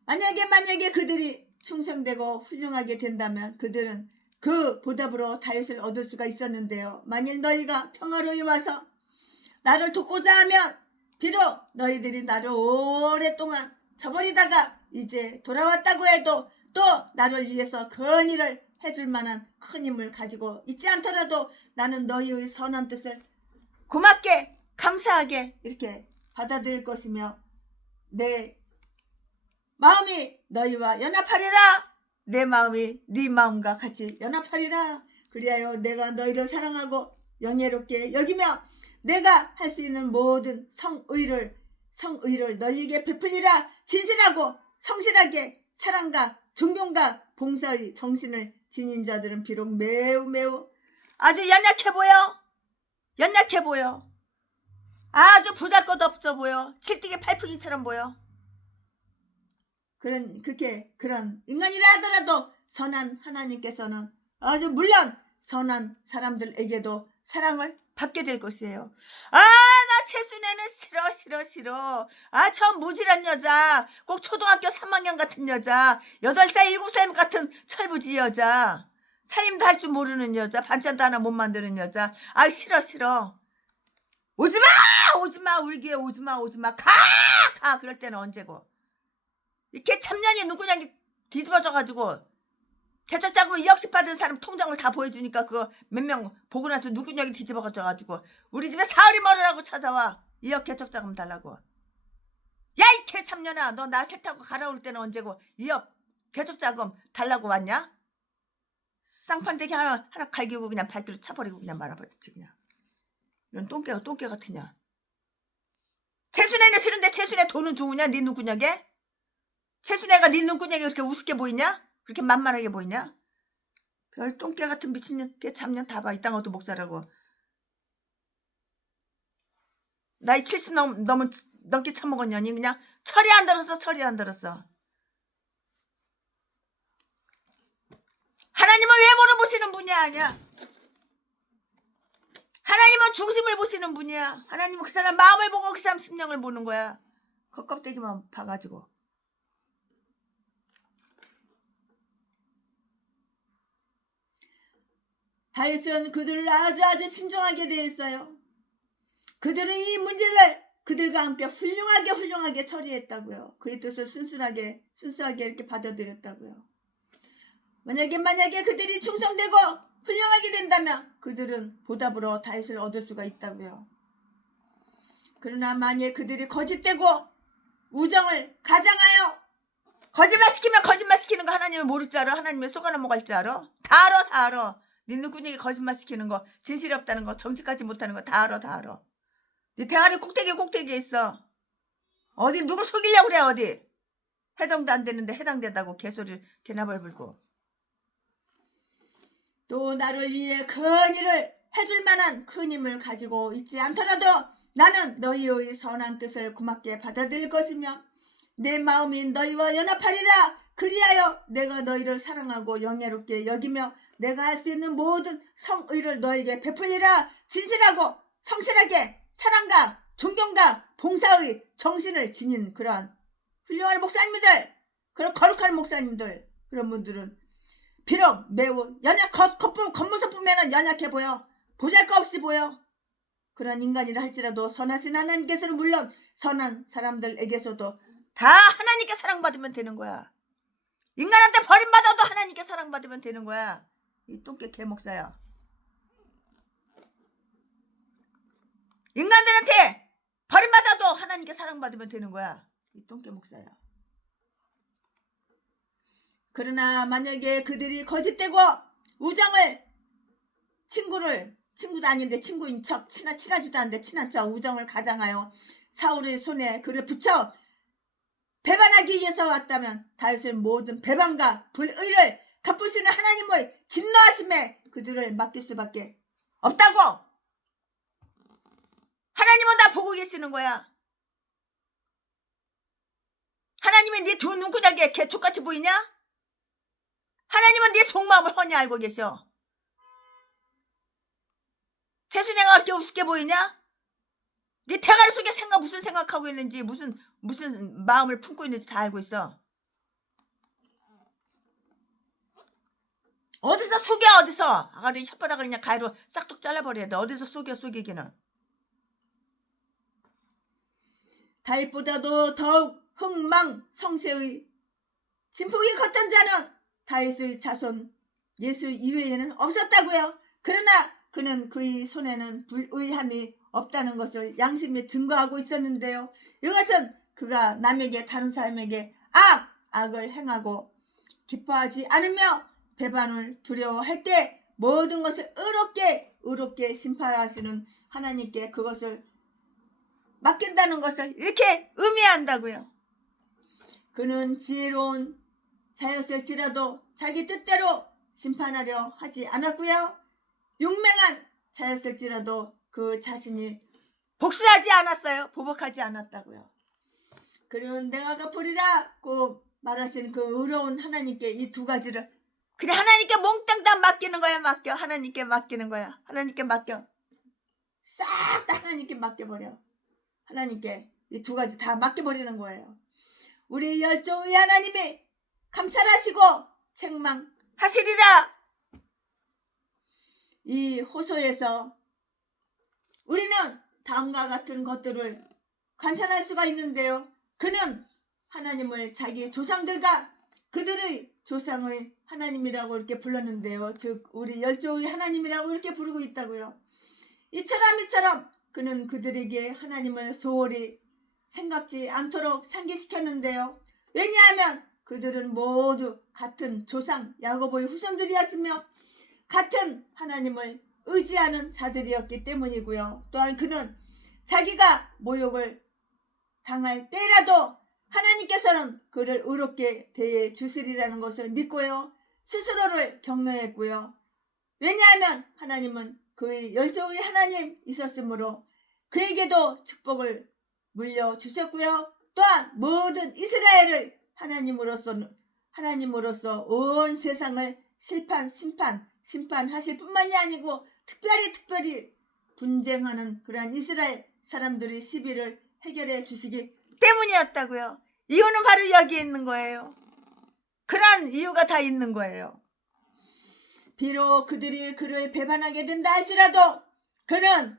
만약에 그들이 충성되고 훌륭하게 된다면 그들은 그 보답으로 다윗을 얻을 수가 있었는데요. 만일 너희가 평화로이 와서 나를 돕고자 하면 비록 너희들이 나를 오랫동안 저버리다가 이제 돌아왔다고 해도 또 나를 위해서 큰일을 해줄 만한 큰 힘을 가지고 있지 않더라도 나는 너희의 선한 뜻을 고맙게 감사하게 이렇게 받아들일 것이며 내 마음이 너희와 연합하리라. 내 마음이 네 마음과 같이 연합하리라. 그리하여 내가 너희를 사랑하고 영예롭게 여기며 내가 할 수 있는 모든 성의를 너희에게 베풀리라. 진실하고 성실하게 사랑과 존경과 봉사의 정신을 지닌 자들은 비록 매우 아주 연약해 보여. 아주 보잘것없어 보여. 칠뜨기 팔풍이처럼 보여. 그런 인간이라 하더라도 선한 하나님께서는 아주 물론 선한 사람들에게도 사랑을 받게 될 것이에요. 나 최순애는 싫어. 저 무질한 여자, 꼭 초등학교 3학년 같은 여자, 8살 7살 같은 철부지 여자, 살림도 할 줄 모르는 여자, 반찬도 하나 못 만드는 여자. 싫어. 오지마 우리 교회 오지마 가. 그럴 때는 언제고. 이렇게 참년이 누구냐 뒤집어져가지고 개척 자금을 2억씩 받은 사람 통장을 다 보여주니까 그거 몇 명 보고 나서 누구냐기 뒤집어져가지고 우리 집에 사흘이 멀으라고 찾아와. 2억 개척 자금 달라고. 야 이 개참년아, 너 나 싫다고 갈아올 때는 언제고 2억 대접자금 달라고 왔냐? 쌍판대기 하나 갈기고 그냥 발길로 차버리고 그냥 말아버렸지 그냥. 이런 똥개 같으냐. 채순애는 싫은데 채순애 돈은 좋으냐? 네 눈구녕에? 채순애가 네 눈구녕에 그렇게 우습게 보이냐? 그렇게 만만하게 보이냐? 별 똥개 같은 미친년 개 참년 다 봐. 이딴 것도 목사라고. 나이 70 넘게 처먹었냐니 그냥 철이 안 들었어. 하나님은 외모를 보시는 분이 아니야. 하나님은 중심을 보시는 분이야. 하나님은 그 사람 마음을 보고 그 사람 심령을 보는 거야. 그 껍데기만 봐가지고. 다윗은 그들을 아주 신중하게 대했어요. 그들은 이 문제를 그들과 함께 훌륭하게 처리했다고요. 그의 뜻을 순수하게 이렇게 받아들였다고요. 만약에 그들이 충성되고 훌륭하게 된다면 그들은 보답으로 다윗을 얻을 수가 있다고요. 그러나 만약 그들이 거짓되고 우정을 가장하여 거짓말 시키는 거 하나님을 모를 줄 알아? 하나님을 속아 넘어갈 줄 알아? 다 알아. 네 눈구녕에 거짓말 시키는 거, 진실이 없다는 거, 정직하지 못하는 거 다 알아. 네 대가리 꼭대기에 있어. 어디 누구 속이려고 그래 어디. 해당도 안 되는데 해당된다고 개소리를 개나발 불고. 또 나를 위해 큰 일을 해줄 만한 큰 힘을 가지고 있지 않더라도 나는 너희의 선한 뜻을 고맙게 받아들일 것이며 내 마음이 너희와 연합하리라. 그리하여 내가 너희를 사랑하고 영예롭게 여기며 내가 할 수 있는 모든 성의를 너에게 베풀리라. 진실하고 성실하게 사랑과 존경과 봉사의 정신을 지닌 그런 훌륭한 목사님들, 그런 거룩한 목사님들, 그런 분들은 비록 매우 겉모습 보면 연약해 보여, 보잘것없이 보여. 그런 인간이라 할지라도 선하신 하나님께서는 물론 선한 사람들에게서도 다 하나님께 사랑받으면 되는 거야. 인간한테 버림받아도 하나님께 사랑받으면 되는 거야. 이 똥개 개목사야. 인간들한테 버림받아도 하나님께 사랑받으면 되는 거야. 이 똥개 목사야. 그러나 만약에 그들이 거짓되고 우정을 친구도 아닌데 친구인 척 친하지도 않은데 친한 척 우정을 가장하여 사울의 손에 그를 붙여 배반하기 위해서 왔다면 다윗은 모든 배반과 불의를 갚으시는 하나님의 진노하심에 그들을 맡길 수밖에 없다고. 하나님은 다 보고 계시는 거야. 하나님이 네 두 눈구녕에 개촉같이 보이냐? 하나님은 네 속마음을 훤히 알고 계셔. 채순애가 그렇게 우습게 보이냐? 네 대가리 속에 무슨 생각하고 있는지 무슨 마음을 품고 있는지 다 알고 있어. 어디서 속여 어디서. 아가리 혓바닥을 그냥 가위로 싹둑 잘라버려야 돼. 어디서 속이기는. 다윗보다도 더욱 흥망성쇠의 진폭이 걷던 자는 다윗의 자손 예수 이외에는 없었다고요. 그러나 그는 그의 손에는 불의함이 없다는 것을 양심에 증거하고 있었는데요. 이것은 그가 남에게 다른 사람에게 악을 행하고 기뻐하지 않으며 배반을 두려워할 때 모든 것을 의롭게 심판하시는 하나님께 그것을 맡긴다는 것을 이렇게 의미한다고요. 그는 지혜로운 자였을지라도 자기 뜻대로 심판하려 하지 않았고요. 용맹한 자였을지라도 그 자신이 복수하지 않았어요. 보복하지 않았다고요. 그는 내가 갚으리라고 말하신 그 의로운 하나님께 이 두 가지를 그냥 하나님께 몽땅 다 맡기는 거야. 하나님께 맡기는 거야. 하나님께 맡겨. 싹 다 하나님께 맡겨버려. 하나님께 이 두 가지 다 맡겨버리는 거예요. 우리 열조의 하나님이 감찰하시고 책망하시리라. 이 호소에서 우리는 다음과 같은 것들을 관찰할 수가 있는데요. 그는 하나님을 자기 조상들과 그들의 조상의 하나님이라고 이렇게 불렀는데요. 즉 우리 열조의 하나님이라고 이렇게 부르고 있다고요. 이처럼 그는 그들에게 하나님을 소홀히 생각지 않도록 상기시켰는데요. 왜냐하면 그들은 모두 같은 조상 야고보의 후손들이었으며 같은 하나님을 의지하는 자들이었기 때문이고요. 또한 그는 자기가 모욕을 당할 때라도 하나님께서는 그를 의롭게 대해 주시리라는 것을 믿고요. 스스로를 격려했고요. 왜냐하면 하나님은 그의 열조의 하나님 있었으므로 그에게도 축복을 물려주셨고요. 또한 모든 이스라엘을 하나님으로서 온 세상을 심판하실 뿐만이 아니고 특별히 분쟁하는 그러한 이스라엘 사람들의 시비를 해결해 주시기 때문이었다고요. 이유는 바로 여기에 있는 거예요. 그런 이유가 다 있는 거예요. 비록 그들이 그를 배반하게 된다 할지라도 그는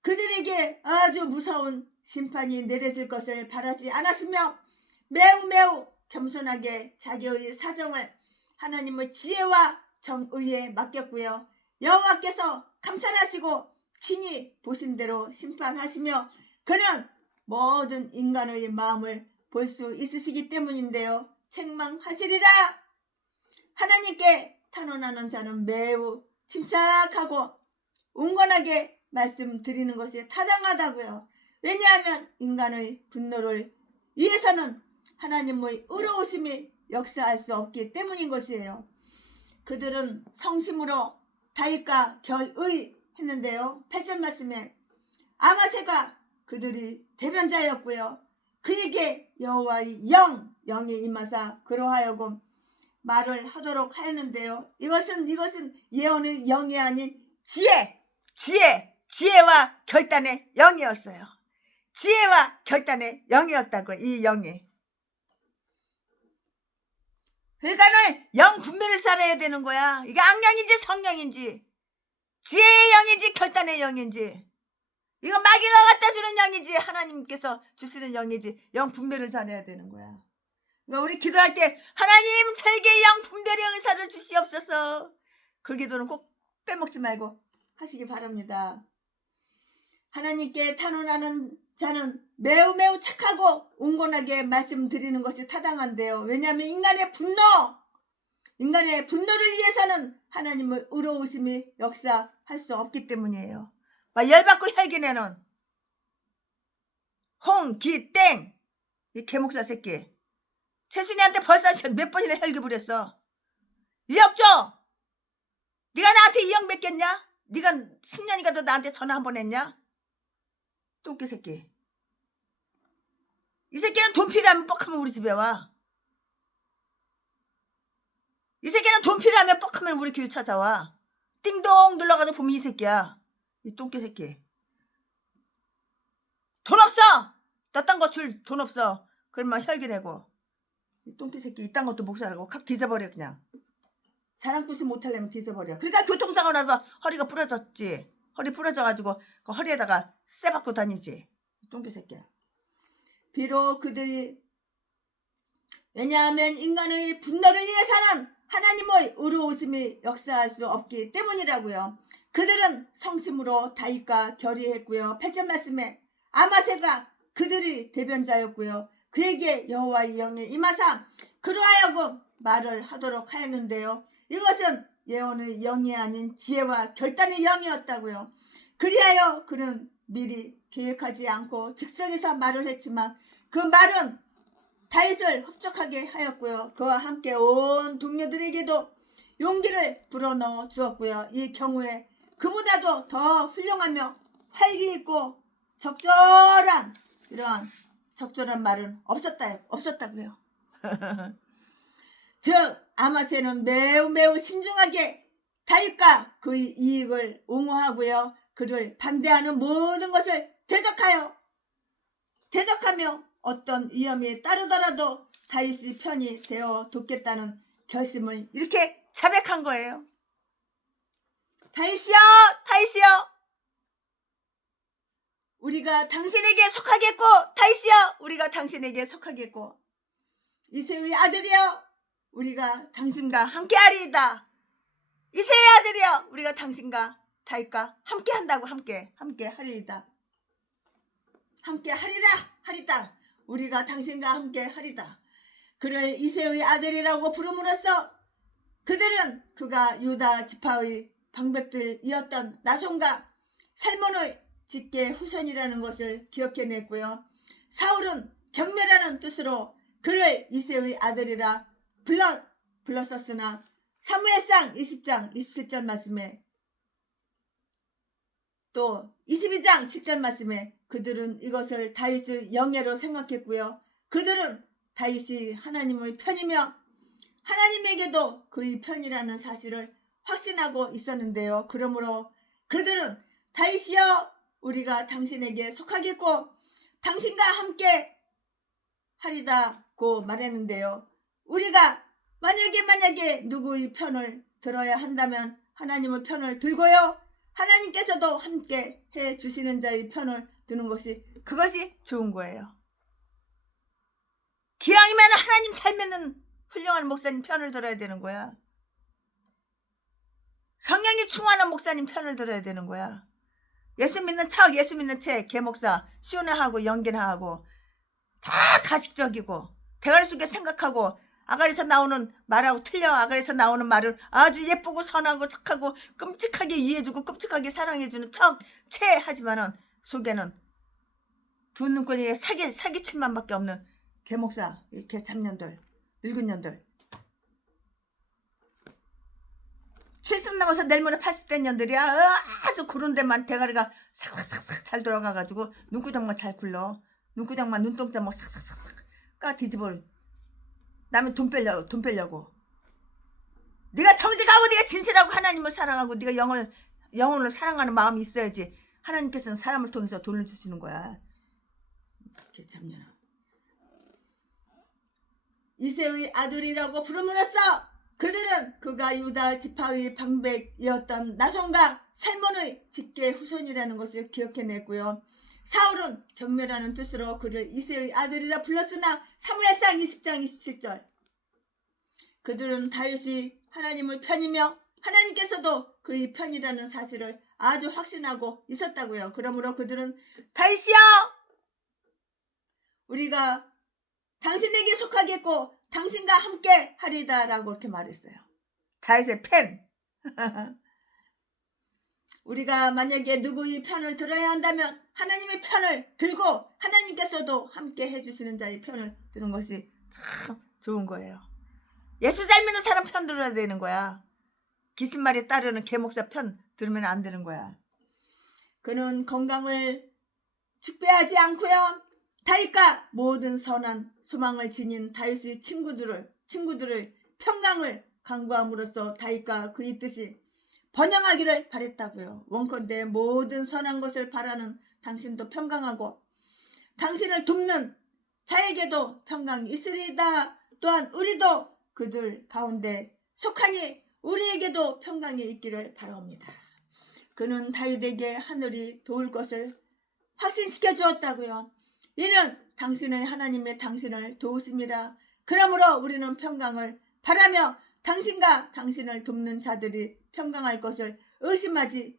그들에게 아주 무서운 심판이 내려질 것을 바라지 않았으며 매우 겸손하게 자기의 사정을 하나님의 지혜와 정의에 맡겼고요. 여호와께서 감찰하시고 친히 보신 대로 심판하시며 그는 모든 인간의 마음을 볼 수 있으시기 때문인데요. 책망하시리라. 하나님께 탄원하는 자는 매우 침착하고 온건하게 말씀드리는 것이 타당하다고요. 왜냐하면 인간의 분노를 위해서는 하나님의 의로우심이 역사할 수 없기 때문인 것이에요. 그들은 성심으로 다윗과 결의했는데요. 8절 말씀에 아마새가 그들이 대변자였고요. 그에게 여호와의 영이 임하사 그러하여금 말을 하도록 하였는데요. 이것은 예언의 영이 아닌 지혜와 결단의 영이었어요. 지혜와 결단의 영이었다고. 이 영이. 그러니까는 영 분별을 잘해야 되는 거야. 이게 악령인지 성령인지, 지혜의 영인지 결단의 영인지, 이거 마귀가 갖다 주는 영이지 하나님께서 주시는 영이지, 영 분별을 잘해야 되는 거야. 그러니까 우리 기도할 때 하나님 저에게 영 분별의 은사를 주시옵소서. 그 기도는 꼭 빼먹지 말고 하시기 바랍니다. 하나님께 탄원하는 자는 매우 착하고 온건하게 말씀드리는 것이 타당한데요. 왜냐하면 인간의 분노를 위해서는 하나님의 의로우심이 역사할 수 없기 때문이에요. 열받고 혈기내는 홍기땡 이 개목사 새끼 최순이한테 벌써 몇 번이나 혈기 부렸어. 이혁조, 네가 나한테 이형 맺겠냐? 네가 10년이가 더 나한테 전화 한 번 했냐? 똥개 새끼. 이 새끼는 돈 필요하면 뻑하면 우리 집에 와. 이 새끼는 돈 필요하면 뻑하면 우리 교회 찾아와. 띵동 눌러가지고 보면 이 새끼야. 이 똥개 새끼. 돈 없어. 너딴 거 줄 돈 없어. 그러면 혈기 내고. 이 똥개 새끼 이딴 것도 목사라고 확 뒤져버려 그냥. 사랑꾼이 못하려면 뒤져버려. 그러니까 교통사고 나서 허리가 부러졌지. 허리 부러져가지고 그 허리에다가 쇠박고 다니지. 똥개 새끼야. 비록 그들이 왜냐하면 인간의 분노를 위해서는 하나님의 의로우심이 역사할 수 없기 때문이라고요. 그들은 성심으로 다윗과 결의했고요. 8절 말씀에 아마새가 그들이 대변자였고요. 그에게 여호와의 영이 임하사 그러하여금 말을 하도록 하였는데요. 이것은 예언의 영이 아닌 지혜와 결단의 영이었다고요. 그리하여 그는 미리 계획하지 않고 즉석에서 말을 했지만 그 말은 다윗을 흡족하게 하였고요. 그와 함께 온 동료들에게도 용기를 불어넣어 주었고요. 이 경우에 그보다도 더 훌륭하며 활기 있고 적절한 말은 없었다고요. 즉 아마새는 매우 신중하게 다윗과 그의 이익을 옹호하고요. 그를 반대하는 모든 것을 대적하며 어떤 위험이 따르더라도 다윗의 편이 되어 돕겠다는 결심을 이렇게 자백한 거예요. 다윗이여 우리가 당신에게 속하겠고, 다윗이여 우리가 당신에게 속하겠고, 이새의 아들이여 우리가 당신과 함께하리이다. 이새의 아들이여 우리가 당신과 다윗과 함께한다고. 함께 하리이다. 함께 하리다. 우리가 당신과 함께 하리다. 그를 이새의 아들이라고 부름으로써 그들은 그가 유다 지파의 방백들이었던 나손과 살몬의 직계 후손이라는 것을 기억해냈고요. 사울은 경멸하는 뜻으로 그를 이새의 아들이라 불렀었으나 사무엘상 20장 27절 말씀에 또 22장 7절 말씀에 그들은 이것을 다윗의 영예로 생각했고요. 그들은 다윗이 하나님의 편이며 하나님에게도 그의 편이라는 사실을 확신하고 있었는데요. 그러므로 그들은 다윗이여 우리가 당신에게 속하겠고 당신과 함께 하리다고 말했는데요. 우리가 만약에 누구의 편을 들어야 한다면 하나님의 편을 들고요. 하나님께서도 함께 해주시는 자의 편을 드는 그것이 좋은 거예요. 기왕이면 하나님 잘 믿는 훌륭한 목사님 편을 들어야 되는 거야. 성령이 충만한 목사님 편을 들어야 되는 거야. 예수 믿는 척, 예수 믿는 채 개목사 시원하고 연기하고 다 가식적이고 대가리 속에 생각하고 아가리에서 나오는 말하고 틀려. 아가리에서 나오는 말을 아주 예쁘고 선하고 착하고 끔찍하게 이해해주고 끔찍하게 사랑해주는 척 채 하지만은 속에는 두 눈꼬리에 사기침만 밖에 없는 개목사 개참년들 늙은 년들 70 넘어서 내일 모레 80대 년들이야. 아주 그런 데만 대가리가 삭삭삭삭 잘 돌아가가지고 눈구장만 잘 굴러. 눈구장만 눈동자 뭐 삭삭삭삭 까 뒤집어. 남의 돈 빼려고. 네가 정직하고 네가 진실하고 하나님을 사랑하고 네가 영혼을 사랑하는 마음이 있어야지 하나님께서는 사람을 통해서 돈을 주시는 거야. 개참년아. 이새의 아들이라고 부름으로써 그들은 그가 유다 지파의 방백이었던 나손과 살몬의 직계 후손이라는 것을 기억해냈고요. 사울은 경멸하는 뜻으로 그를 이새의 아들이라 불렀으나 사무엘상 20장 27절 그들은 다윗이 하나님의 편이며 하나님께서도 그의 편이라는 사실을 아주 확신하고 있었다고요. 그러므로 그들은 다윗이여 우리가 당신에게 속하겠고 당신과 함께 하리다 라고 이렇게 말했어요. 다윗의 편. 우리가 만약에 누구의 편을 들어야 한다면 하나님의 편을 들고 하나님께서도 함께 해주시는 자의 편을 드는 것이 참 좋은 거예요. 예수 잘 믿는 사람 편 들어야 되는 거야. 귀신말에 따르는 개목사 편 들으면 안 되는 거야. 그는 건강을 축배하지 않고요. 다윗과 모든 선한 소망을 지닌 다윗의 친구들의 평강을 간구함으로써 다윗과 그의 뜻이 번영하기를 바랬다고요. 원컨대 모든 선한 것을 바라는 당신도 평강하고 당신을 돕는 자에게도 평강이 있으리이다. 또한 우리도 그들 가운데 속하니 우리에게도 평강이 있기를 바라옵니다. 그는 다윗에게 하늘이 도울 것을 확신시켜 주었다고요. 이는 당신의 하나님의 당신을 도우심이라. 그러므로 우리는 평강을 바라며 당신과 당신을 돕는 자들이 평강할 것을 의심하지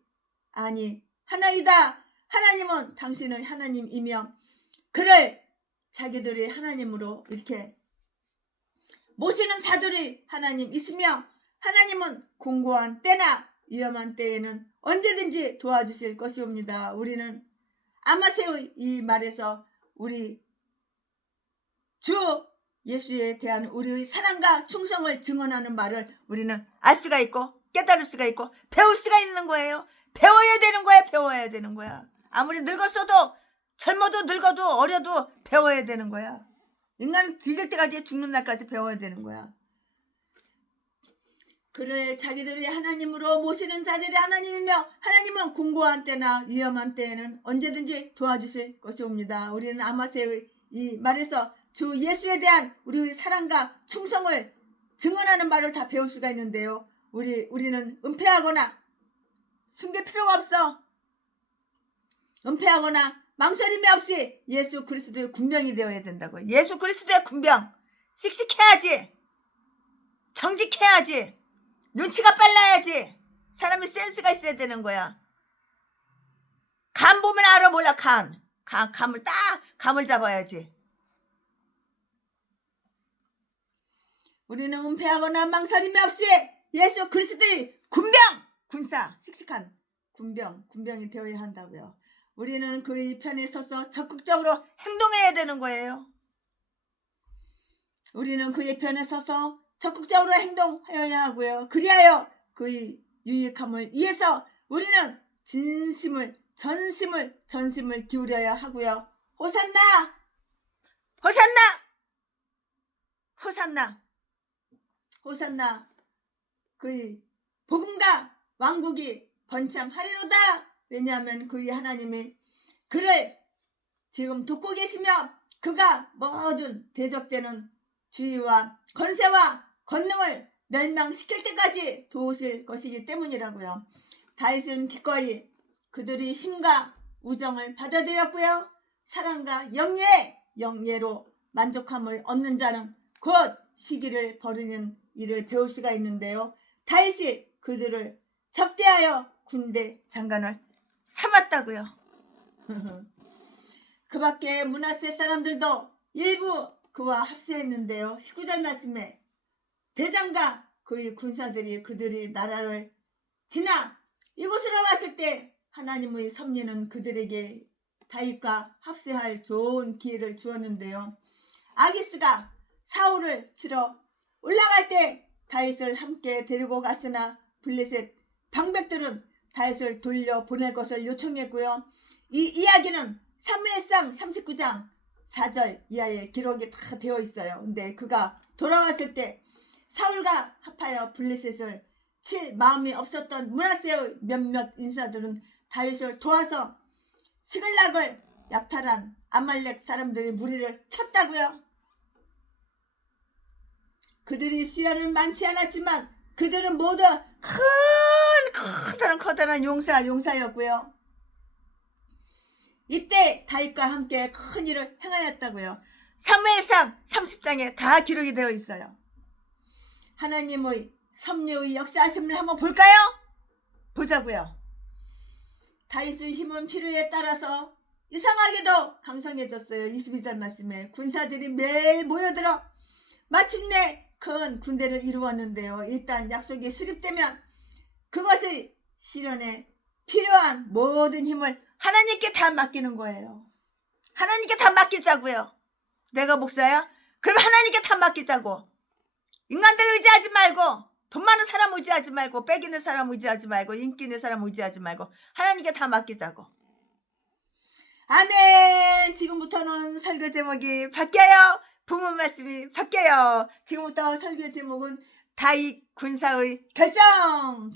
아니하나이다. 하나님은 당신의 하나님이며 그를 자기들의 하나님으로 이렇게 모시는 자들이 하나님 있으며 하나님은 공고한 때나 위험한 때에는 언제든지 도와주실 것이옵니다. 우리는 아마세의 이 말에서 우리 주 예수에 대한 우리의 사랑과 충성을 증언하는 말을 우리는 알 수가 있고 깨달을 수가 있고 배울 수가 있는 거예요. 배워야 되는 거야. 아무리 늙었어도 젊어도 늙어도 어려도 배워야 되는 거야. 인간은 뒤질 때까지 죽는 날까지 배워야 되는 거야. 그를 자기들이 하나님으로 모시는 자들이 하나님이며 하나님은 공고한 때나 위험한 때에는 언제든지 도와주실 것이옵니다. 우리는 아마세의 이 말에서 주 예수에 대한 우리의 사랑과 충성을 증언하는 말을 다 배울 수가 있는데요. 우리는 은폐하거나 숨길 필요가 없어. 은폐하거나 망설임이 없이 예수 그리스도의 군병이 되어야 된다고. 예수 그리스도의 군병. 씩씩해야지. 정직해야지. 눈치가 빨라야지. 사람이 센스가 있어야 되는 거야. 간 보면 알아 몰라. 감을 잡아야지. 우리는 은폐하거나 망설임이 없이 예수 그리스도의 군사, 씩씩한 군병이 되어야 한다고요. 우리는 그의 편에 서서 적극적으로 행동해야 되는 거예요. 우리는 그의 편에 서서 적극적으로 행동하여야 하고요. 그리하여 그의 유익함을 위해서 우리는 전심을 기울여야 하고요. 호산나! 호산나! 호산나! 호산나! 그의 복음과 왕국이 번창하리로다. 왜냐하면 그의 하나님이 그를 지금 돕고 계시며 그가 모든 대적되는 주의와 권세와 권능을 멸망시킬 때까지 도우실 것이기 때문이라고요. 다윗은 기꺼이 그들의 힘과 우정을 받아들였고요. 사랑과 영예로 만족함을 얻는 자는 곧 시기를 버리는 일을 배울 수가 있는데요. 다윗이 그들을 접대하여 군대 장관을 삼았다고요. 그 밖에 므낫세 사람들도 일부 그와 합세했는데요. 19절 말씀에 대장과 그의 군사들이 그들의 나라를 지나 이곳으로 왔을 때 하나님의 섭리는 그들에게 다윗과 합세할 좋은 기회를 주었는데요. 아기스가 사울을 치러 올라갈 때 다윗을 함께 데리고 갔으나 블레셋 방백들은 다윗을 돌려보낼 것을 요청했고요. 이 이야기는 사무엘상 39장 4절 이하에 기록이 다 되어 있어요. 근데 그가 돌아왔을 때 사울과 합하여 블레셋을 칠 마음이 없었던 므낫세의 몇몇 인사들은 다윗을 도와서 시글락을 약탈한 아말렉 사람들의 무리를 쳤다고요. 그들이 수야는 많지 않았지만 그들은 모두 커다란 용사였고요. 이때 다윗과 함께 큰 일을 행하였다고요. 사무엘상 30장에 다 기록이 되어 있어요. 하나님의 섭리의 역사하심을 한번 볼까요? 보자고요. 다윗의 힘은 필요에 따라서 이상하게도 강성해졌어요. 22절 말씀에 군사들이 매일 모여들어 마침내 큰 군대를 이루었는데요. 일단 약속이 수립되면 그것의 실현에 필요한 모든 힘을 하나님께 다 맡기는 거예요. 하나님께 다 맡기자고요. 내가 목사야? 그럼 하나님께 다 맡기자고. 인간들 의지하지 말고, 돈 많은 사람 의지하지 말고, 빽 있는 사람 의지하지 말고, 인기 있는 사람 의지하지 말고 하나님께 다 맡기자고. 아멘. 지금부터는 설교 제목이 바뀌어요. 부문 말씀이 바뀌어요. 지금부터 설교 제목은 다윗 군사의 결성.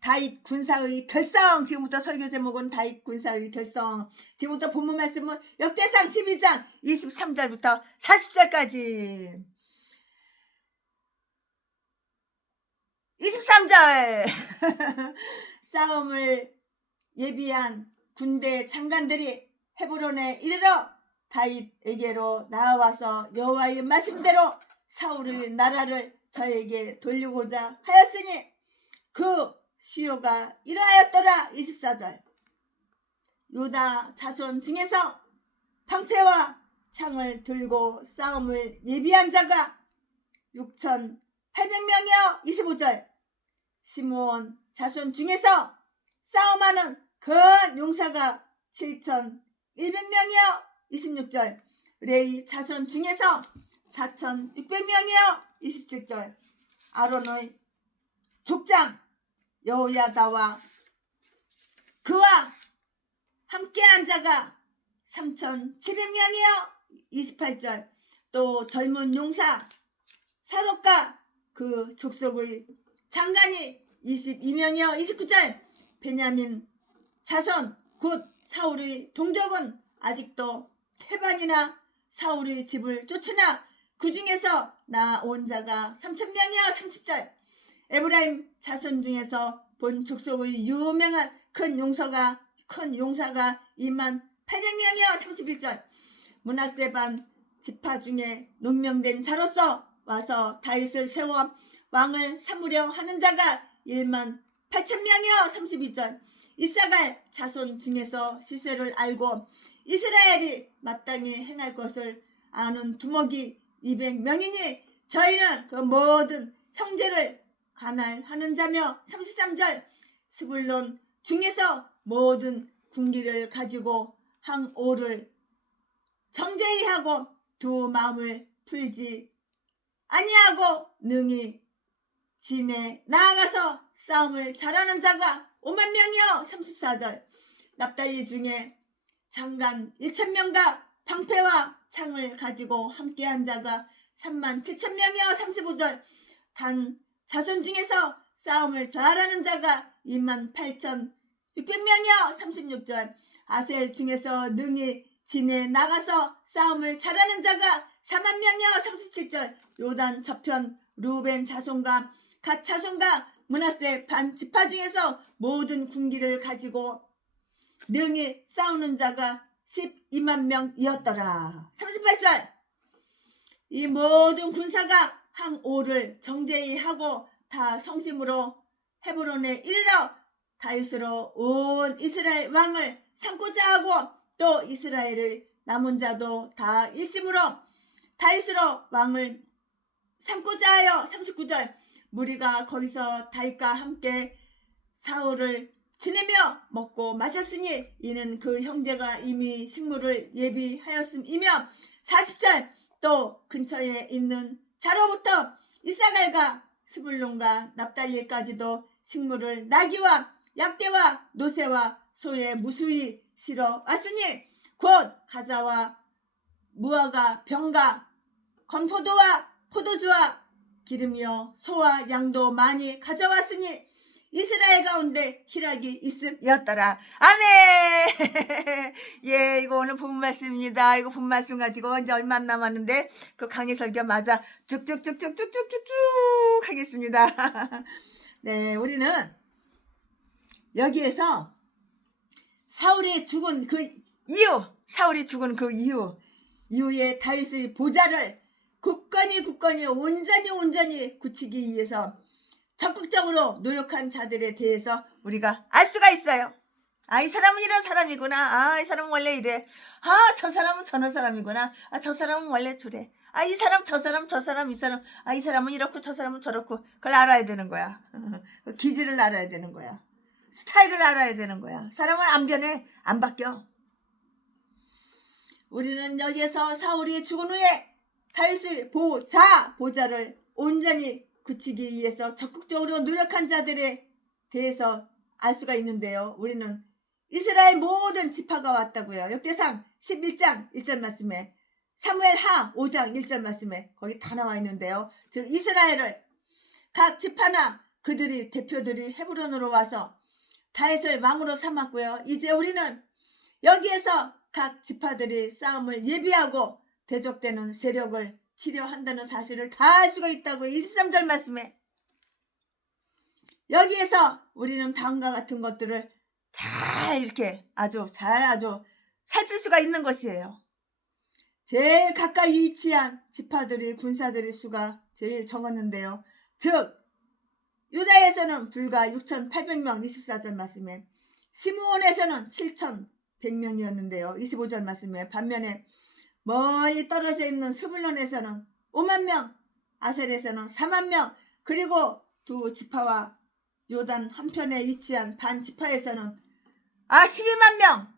다윗 군사의 결성. 지금부터 설교 제목은 다윗 군사의 결성. 지금부터 본문 말씀은 역대상 12장 23절부터 40절까지. 23절. 싸움을 예비한 군대 장관들이 헤브론에 이르러 다윗에게로 나와서 여호와의 말씀대로 사울의 나라를 저에게 돌리고자 하였으니 그 수요가 이러하였더라. 24절. 유다 자손 중에서 방패와 창을 들고 싸움을 예비한 자가 6,800명이요. 25절. 시므온 자손 중에서 싸움하는 큰 용사가 7,100명이요. 26절. 레위 자손 중에서 4,600명이요. 27절. 아론의 족장 여호야다와 그와 함께한 자가 3,700명이요. 28절. 또 젊은 용사 사독과 그 족속의 장관이 22명이요. 29절. 베냐민 자손 곧 사울의 동족은 아직도 태반이나 사울의 집을 쫓으나 그 중에서 나온 자가 3,000명이요. 30절. 에브라임 자손 중에서 본 족속의 유명한 큰 용사가 28,800명이요. 31절. 므낫세 반 지파 중에 농명된 자로서 와서 다윗을 세워 왕을 삼으려 하는 자가 18,000명이요. 32절. 이사갈 자손 중에서 시세를 알고 이스라엘이 마땅히 행할 것을 아는 두목이 200명이니 저희는 그 모든 형제를 간할하는 자며 33절 스불론 중에서 모든 군기를 가지고 항오를 정제히 하고 두 마음을 풀지 아니하고 능히 진에 나아가서 싸움을 잘하는 자가 5만 명이요. 34절 납달리 중에 장관 1,000명과 방패와 창을 가지고 함께한 자가 3만 7천 명이요. 35절 단 자손 중에서 싸움을 잘하는 자가 2만 8,600명이요. 36절 아셀 중에서 능히 진에 나가서 싸움을 잘하는 자가 4만 명이요. 37절 요단 저편 루벤 자손과 갓 자손과 므낫세 반 지파 중에서 모든 군기를 가지고 능히 싸우는 자가 12만 명이었더라. 38절 이 모든 군사가 항오를 정제히 하고 다 성심으로 헤브론에 이르러 다윗으로 온 이스라엘 왕을 삼고자 하고 또 이스라엘의 남은 자도 다 일심으로 다윗으로 왕을 삼고자 하여 39절 무리가 거기서 다윗과 함께 사흘을 지내며 먹고 마셨으니 이는 그 형제가 이미 식물을 예비하였음이며 40절 또 근처에 있는 자로부터 이사갈과 스불론과 납달리까지도 식물을 나귀와 약대와 노새와 소에 무수히 실어 왔으니 곧 가자와 무화과 병과 건포도와 포도주와 기름이요 소와 양도 많이 가져왔으니 이스라엘 가운데 희락이 있음이었더라. 아멘. 예, 이거 오늘 본 말씀입니다. 이거 본 말씀 가지고 이제 얼마 안 남았는데 그 강의 설교 맞아 쭉쭉쭉쭉쭉쭉쭉 하겠습니다. 네, 우리는 여기에서 사울이 죽은 그 이후에 다윗의 보좌를 굳건히 온전히 굳히기 위해서 적극적으로 노력한 자들에 대해서 우리가 알 수가 있어요. 아, 이 사람은 이런 사람이구나. 아, 이 사람은 원래 이래. 아, 저 사람은 저런 사람이구나. 아, 저 사람은 원래 저래. 아, 이 사람, 저 사람, 저 사람, 이 사람. 아, 이 사람은 이렇고 저 사람은 저렇고. 그걸 알아야 되는 거야. 기질을 알아야 되는 거야. 스타일을 알아야 되는 거야. 사람은 안 변해. 안 바뀌어. 우리는 여기에서 사울이 죽은 후에 다윗의 보좌를 온전히 굳히기 위해서 적극적으로 노력한 자들에 대해서 알 수가 있는데요. 우리는 이스라엘 모든 지파가 왔다고요. 역대상 11장 1절 말씀에 사무엘하 5장 1절 말씀에 거기 다 나와 있는데요. 즉 이스라엘을 각 지파나 그들이 대표들이 헤브론으로 와서 다윗을 왕으로 삼았고요. 이제 우리는 여기에서 각 지파들이 싸움을 예비하고 대적되는 세력을 치료한다는 사실을 다 알 수가 있다고 23절 말씀에 여기에서 우리는 다음과 같은 것들을 잘 이렇게 아주 살필 수가 있는 것이에요. 제일 가까이 위치한 지파들이 군사들의 수가 제일 적었는데요. 즉 유다에서는 불과 6,800명 24절 말씀에 시므온에서는 7,100명이었는데요. 25절 말씀에 반면에 멀리 떨어져 있는 스불론에서는 5만 명, 아셀에서는 4만 명, 그리고 두 지파와 요단 한편에 위치한 반 지파에서는 12만 명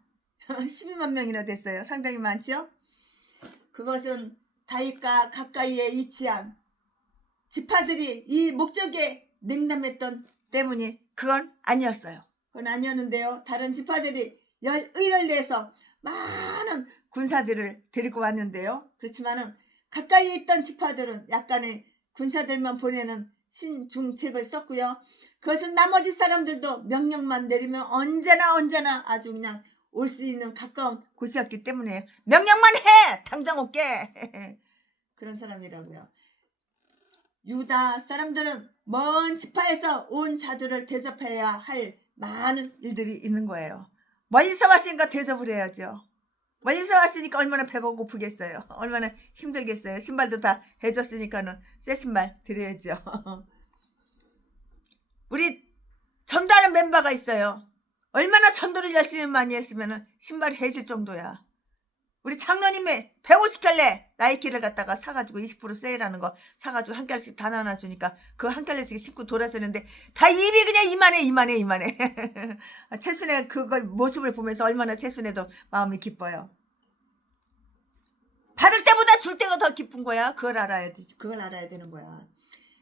12만 명이나 됐어요. 상당히 많죠. 그것은 다윗과 가까이에 위치한 지파들이 이 목적에 냉담했던 때문이 그건 아니었어요. 그건 아니었는데요. 다른 지파들이 의를 내서 많은 군사들을 데리고 왔는데요. 그렇지만은 가까이에 있던 지파들은 약간의 군사들만 보내는 신중책을 썼고요. 그것은 나머지 사람들도 명령만 내리면 언제나 아주 그냥 올 수 있는 가까운 곳이었기 때문에 명령만 해! 당장 올게! 그런 사람이라고요. 유다 사람들은 먼 지파에서 온 자들을 대접해야 할 많은 일들이 있는 거예요. 멀리서 왔으니까 대접을 해야죠. 멀리서 왔으니까 얼마나 배가 고프겠어요. 얼마나 힘들겠어요. 신발도 다 해줬으니까는 새 신발 드려야죠. 우리 전도하는 멤버가 있어요. 얼마나 전도를 열심히 많이 했으면 신발이 해질 정도야. 우리 장로님이 150켤레 나이키를 갖다가 사가지고 20% 세일하는 거 사가지고 한 켤레씩 다 나눠주니까 그 한 켤레씩 싣고 돌아서는데 다 입이 그냥 이만해. 채순의 그걸 모습을 보면서 얼마나 채순에도 마음이 기뻐요. 받을 때보다 줄 때가 더 기쁜 거야. 그걸 알아야 되는 거야.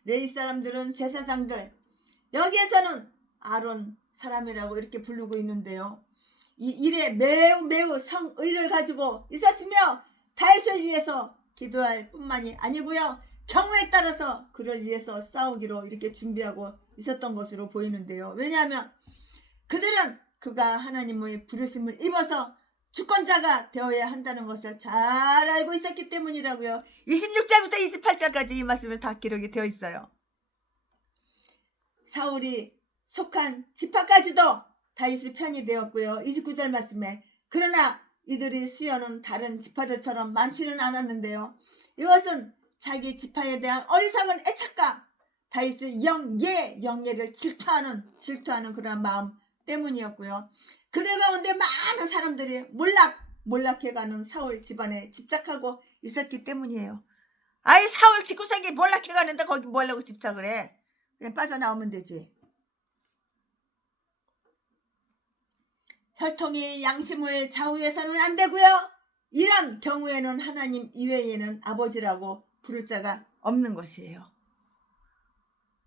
레위 사람들은 제사장들, 여기에서는 아론 사람이라고 이렇게 부르고 있는데요. 이 일에 매우 성의를 가지고 있었으며 다윗을 위해서 기도할 뿐만이 아니고요. 경우에 따라서 그를 위해서 싸우기로 이렇게 준비하고 있었던 것으로 보이는데요. 왜냐하면 그들은 그가 하나님의 부르심을 입어서 주권자가 되어야 한다는 것을 잘 알고 있었기 때문이라고요. 26절부터 28절까지 이 말씀에 다 기록이 되어 있어요. 사울이 속한 지파까지도 다윗의 편이 되었고요. 29절 말씀에 그러나 이들이 수요는 다른 지파들처럼 많지는 않았는데요. 이것은 자기 지파에 대한 어리석은 애착과 다윗의 영예를 질투하는 그런 마음 때문이었고요. 그들 가운데 많은 사람들이 몰락해가는 사울 집안에 집착하고 있었기 때문이에요. 아이 사울 집구석이 몰락해가는데 거기 뭐하려고 집착을 해. 그냥 빠져나오면 되지. 혈통이 양심을 좌우해서는 안 되고요. 이런 경우에는 하나님 이외에는 아버지라고 부를 자가 없는 것이에요.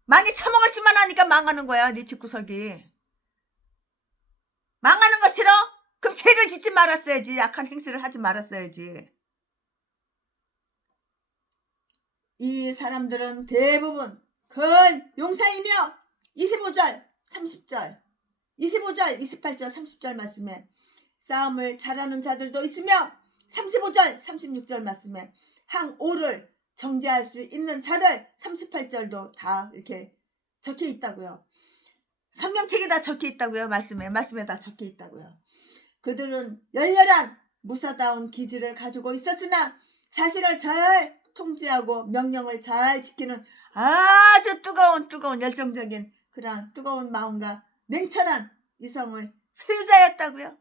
많이 처먹을 줄만 하니까 망하는 거야. 네 집구석이. 망하는 거 싫어? 그럼 죄를 짓지 말았어야지. 약한 행세를 하지 말았어야지. 이 사람들은 대부분 큰 용사이며 25절, 30절 25절, 28절, 30절 말씀에 싸움을 잘하는 자들도 있으며 35절, 36절 말씀에 항오를 정죄할 수 있는 자들 38절도 다 이렇게 적혀 있다고요. 성경책에 다 적혀 있다고요. 말씀에 다 적혀 있다고요. 그들은 열렬한 무사다운 기질을 가지고 있었으나 자신을 잘 통제하고 명령을 잘 지키는 아주 뜨거운 열정적인 그런 뜨거운 마음과 냉철한 이성을 소유자였다고요.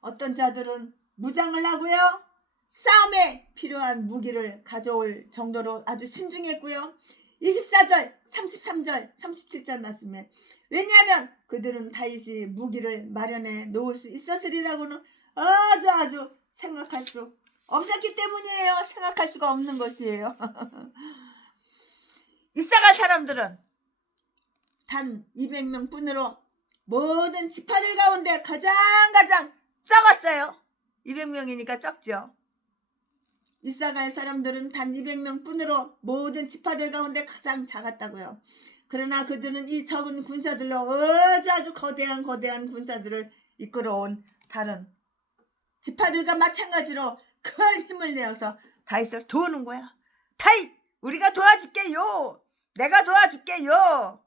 어떤 자들은 무장을 하고요. 싸움에 필요한 무기를 가져올 정도로 아주 신중했고요. 24절, 33절, 37절 말씀에 왜냐하면 그들은 다윗이 무기를 마련해 놓을 수 있었으리라고는 아주 생각할 수 없었기 때문이에요. 생각할 수가 없는 것이에요. 이사갈 사람들은 단 200명 뿐으로 모든 지파들 가운데 가장 적었어요. 200명이니까 적죠. 이사갈 사람들은 단 200명 뿐으로 모든 지파들 가운데 가장 작았다고요. 그러나 그들은 이 적은 군사들로 아주 거대한 군사들을 이끌어온 다른 지파들과 마찬가지로 큰 힘을 내어서 다윗을 도우는 거야. 다윗, 우리가 도와줄게요. 내가 도와줄게요.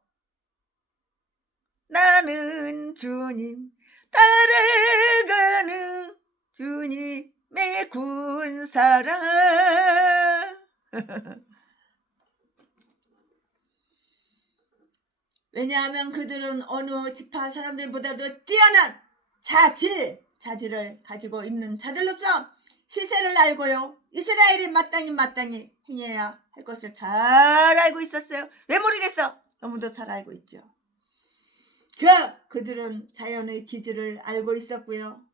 나는 주님 따라가는 주님의 군사라. 왜냐하면 그들은 어느 지파 사람들보다도 뛰어난 자질을 가지고 있는 자들로서 시세를 알고요. 이스라엘이 마땅히 행해야 할 것을 잘 알고 있었어요. 왜 모르겠어? 너무도 잘 알고 있죠. 그들은 자연의 기질을 알고 있었고요.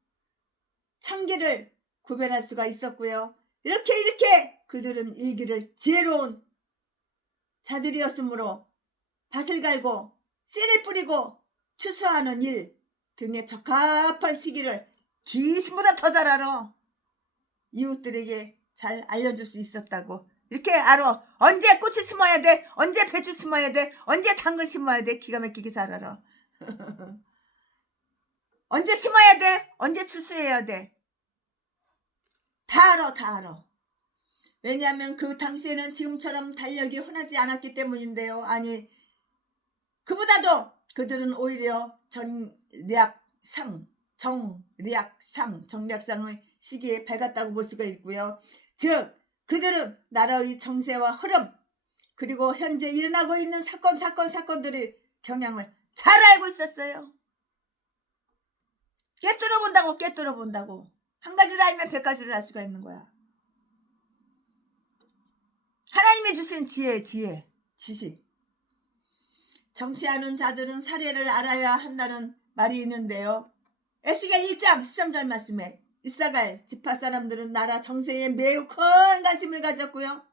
청기를 구별할 수가 있었고요. 이렇게 그들은 일기를 지혜로운 자들이었으므로 밭을 갈고 씨를 뿌리고 추수하는 일 등의 적합한 시기를 귀신보다 더 잘 알아. 이웃들에게 잘 알려줄 수 있었다고. 이렇게 알아. 언제 꽃을 심어야 돼, 언제 배추 심어야 돼, 언제 당근 심어야 돼. 기가 막히게 잘 알아. 언제 심어야 돼, 언제 추수해야 돼. 다 알아. 왜냐하면 그 당시에는 지금처럼 달력이 흔하지 않았기 때문인데요. 아니, 그보다도 그들은 오히려 정략상의 시기에 밝았다고 볼 수가 있고요. 즉 그들은 나라의 정세와 흐름 그리고 현재 일어나고 있는 사건들의 경향을 잘 알고 있었어요. 깨뚫어 본다고. 한 가지를 알면 100가지를 알 수가 있는 거야. 하나님이 주신 지혜, 지식. 정치하는 자들은 사례를 알아야 한다는 말이 있는데요. 에스겔 1장 13절 말씀에 이사갈 지파 사람들은 나라 정세에 매우 큰 관심을 가졌고요.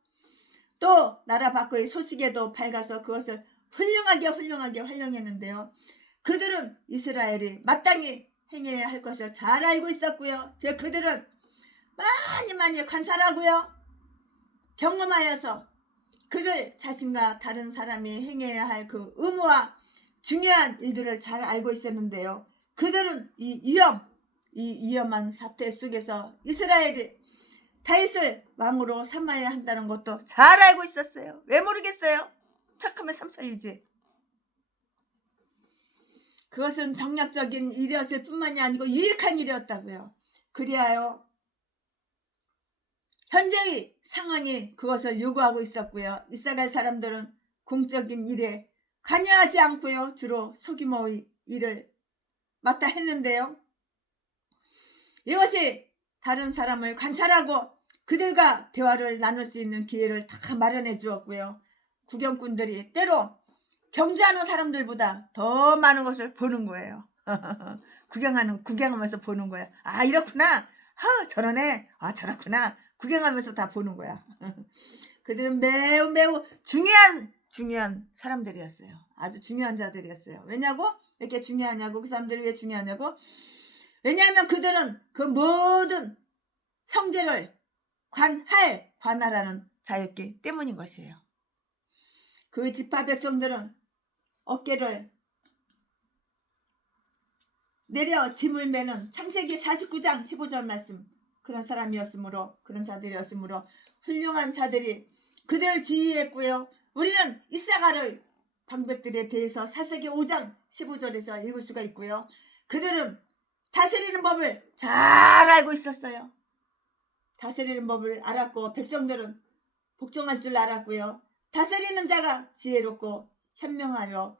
또 나라 밖의 소식에도 밝아서 그것을 훌륭하게 활용했는데요. 그들은 이스라엘이 마땅히 행해야 할 것을 잘 알고 있었고요. 그들은 많이 관찰하고요. 경험하여서 그들 자신과 다른 사람이 행해야 할 그 의무와 중요한 일들을 잘 알고 있었는데요. 그들은 이 위험한 사태 속에서 이스라엘이 다윗을 왕으로 삼아야 한다는 것도 잘 알고 있었어요. 왜 모르겠어요? 착하면 삼살이지. 그것은 정략적인 일이었을 뿐만이 아니고 유익한 일이었다고요. 그리하여 현재의 상황이 그것을 요구하고 있었고요. 이스라엘 사람들은 공적인 일에 관여하지 않고요. 주로 소규모의 일을 맡아 했는데요. 이것이 다른 사람을 관찰하고 그들과 대화를 나눌 수 있는 기회를 다 마련해 주었고요. 구경꾼들이 때로 경주하는 사람들보다 더 많은 것을 보는 거예요. 구경하면서 보는 거야. 아, 이렇구나. 저러네. 아, 저렇구나. 구경하면서 다 보는 거야. 그들은 매우 중요한 사람들이었어요. 아주 중요한 자들이었어요. 왜냐고? 이렇게 중요하냐고? 그 사람들이 왜 중요하냐고? 왜냐하면 그들은 그 모든 형제를 관할하는 자였기 때문인 것이에요. 그 지파 백성들은 어깨를 내려 짐을 매는 창세기 49장 15절 말씀, 그런 사람이었으므로, 그런 자들이었으므로 훌륭한 자들이 그들을 지휘했고요. 우리는 이사갈의 방백들에 대해서 사사기 5장 15절에서 읽을 수가 있고요. 그들은 다스리는 법을 잘 알고 있었어요. 다스리는 법을 알았고 백성들은 복종할 줄 알았고요. 다스리는 자가 지혜롭고 현명하며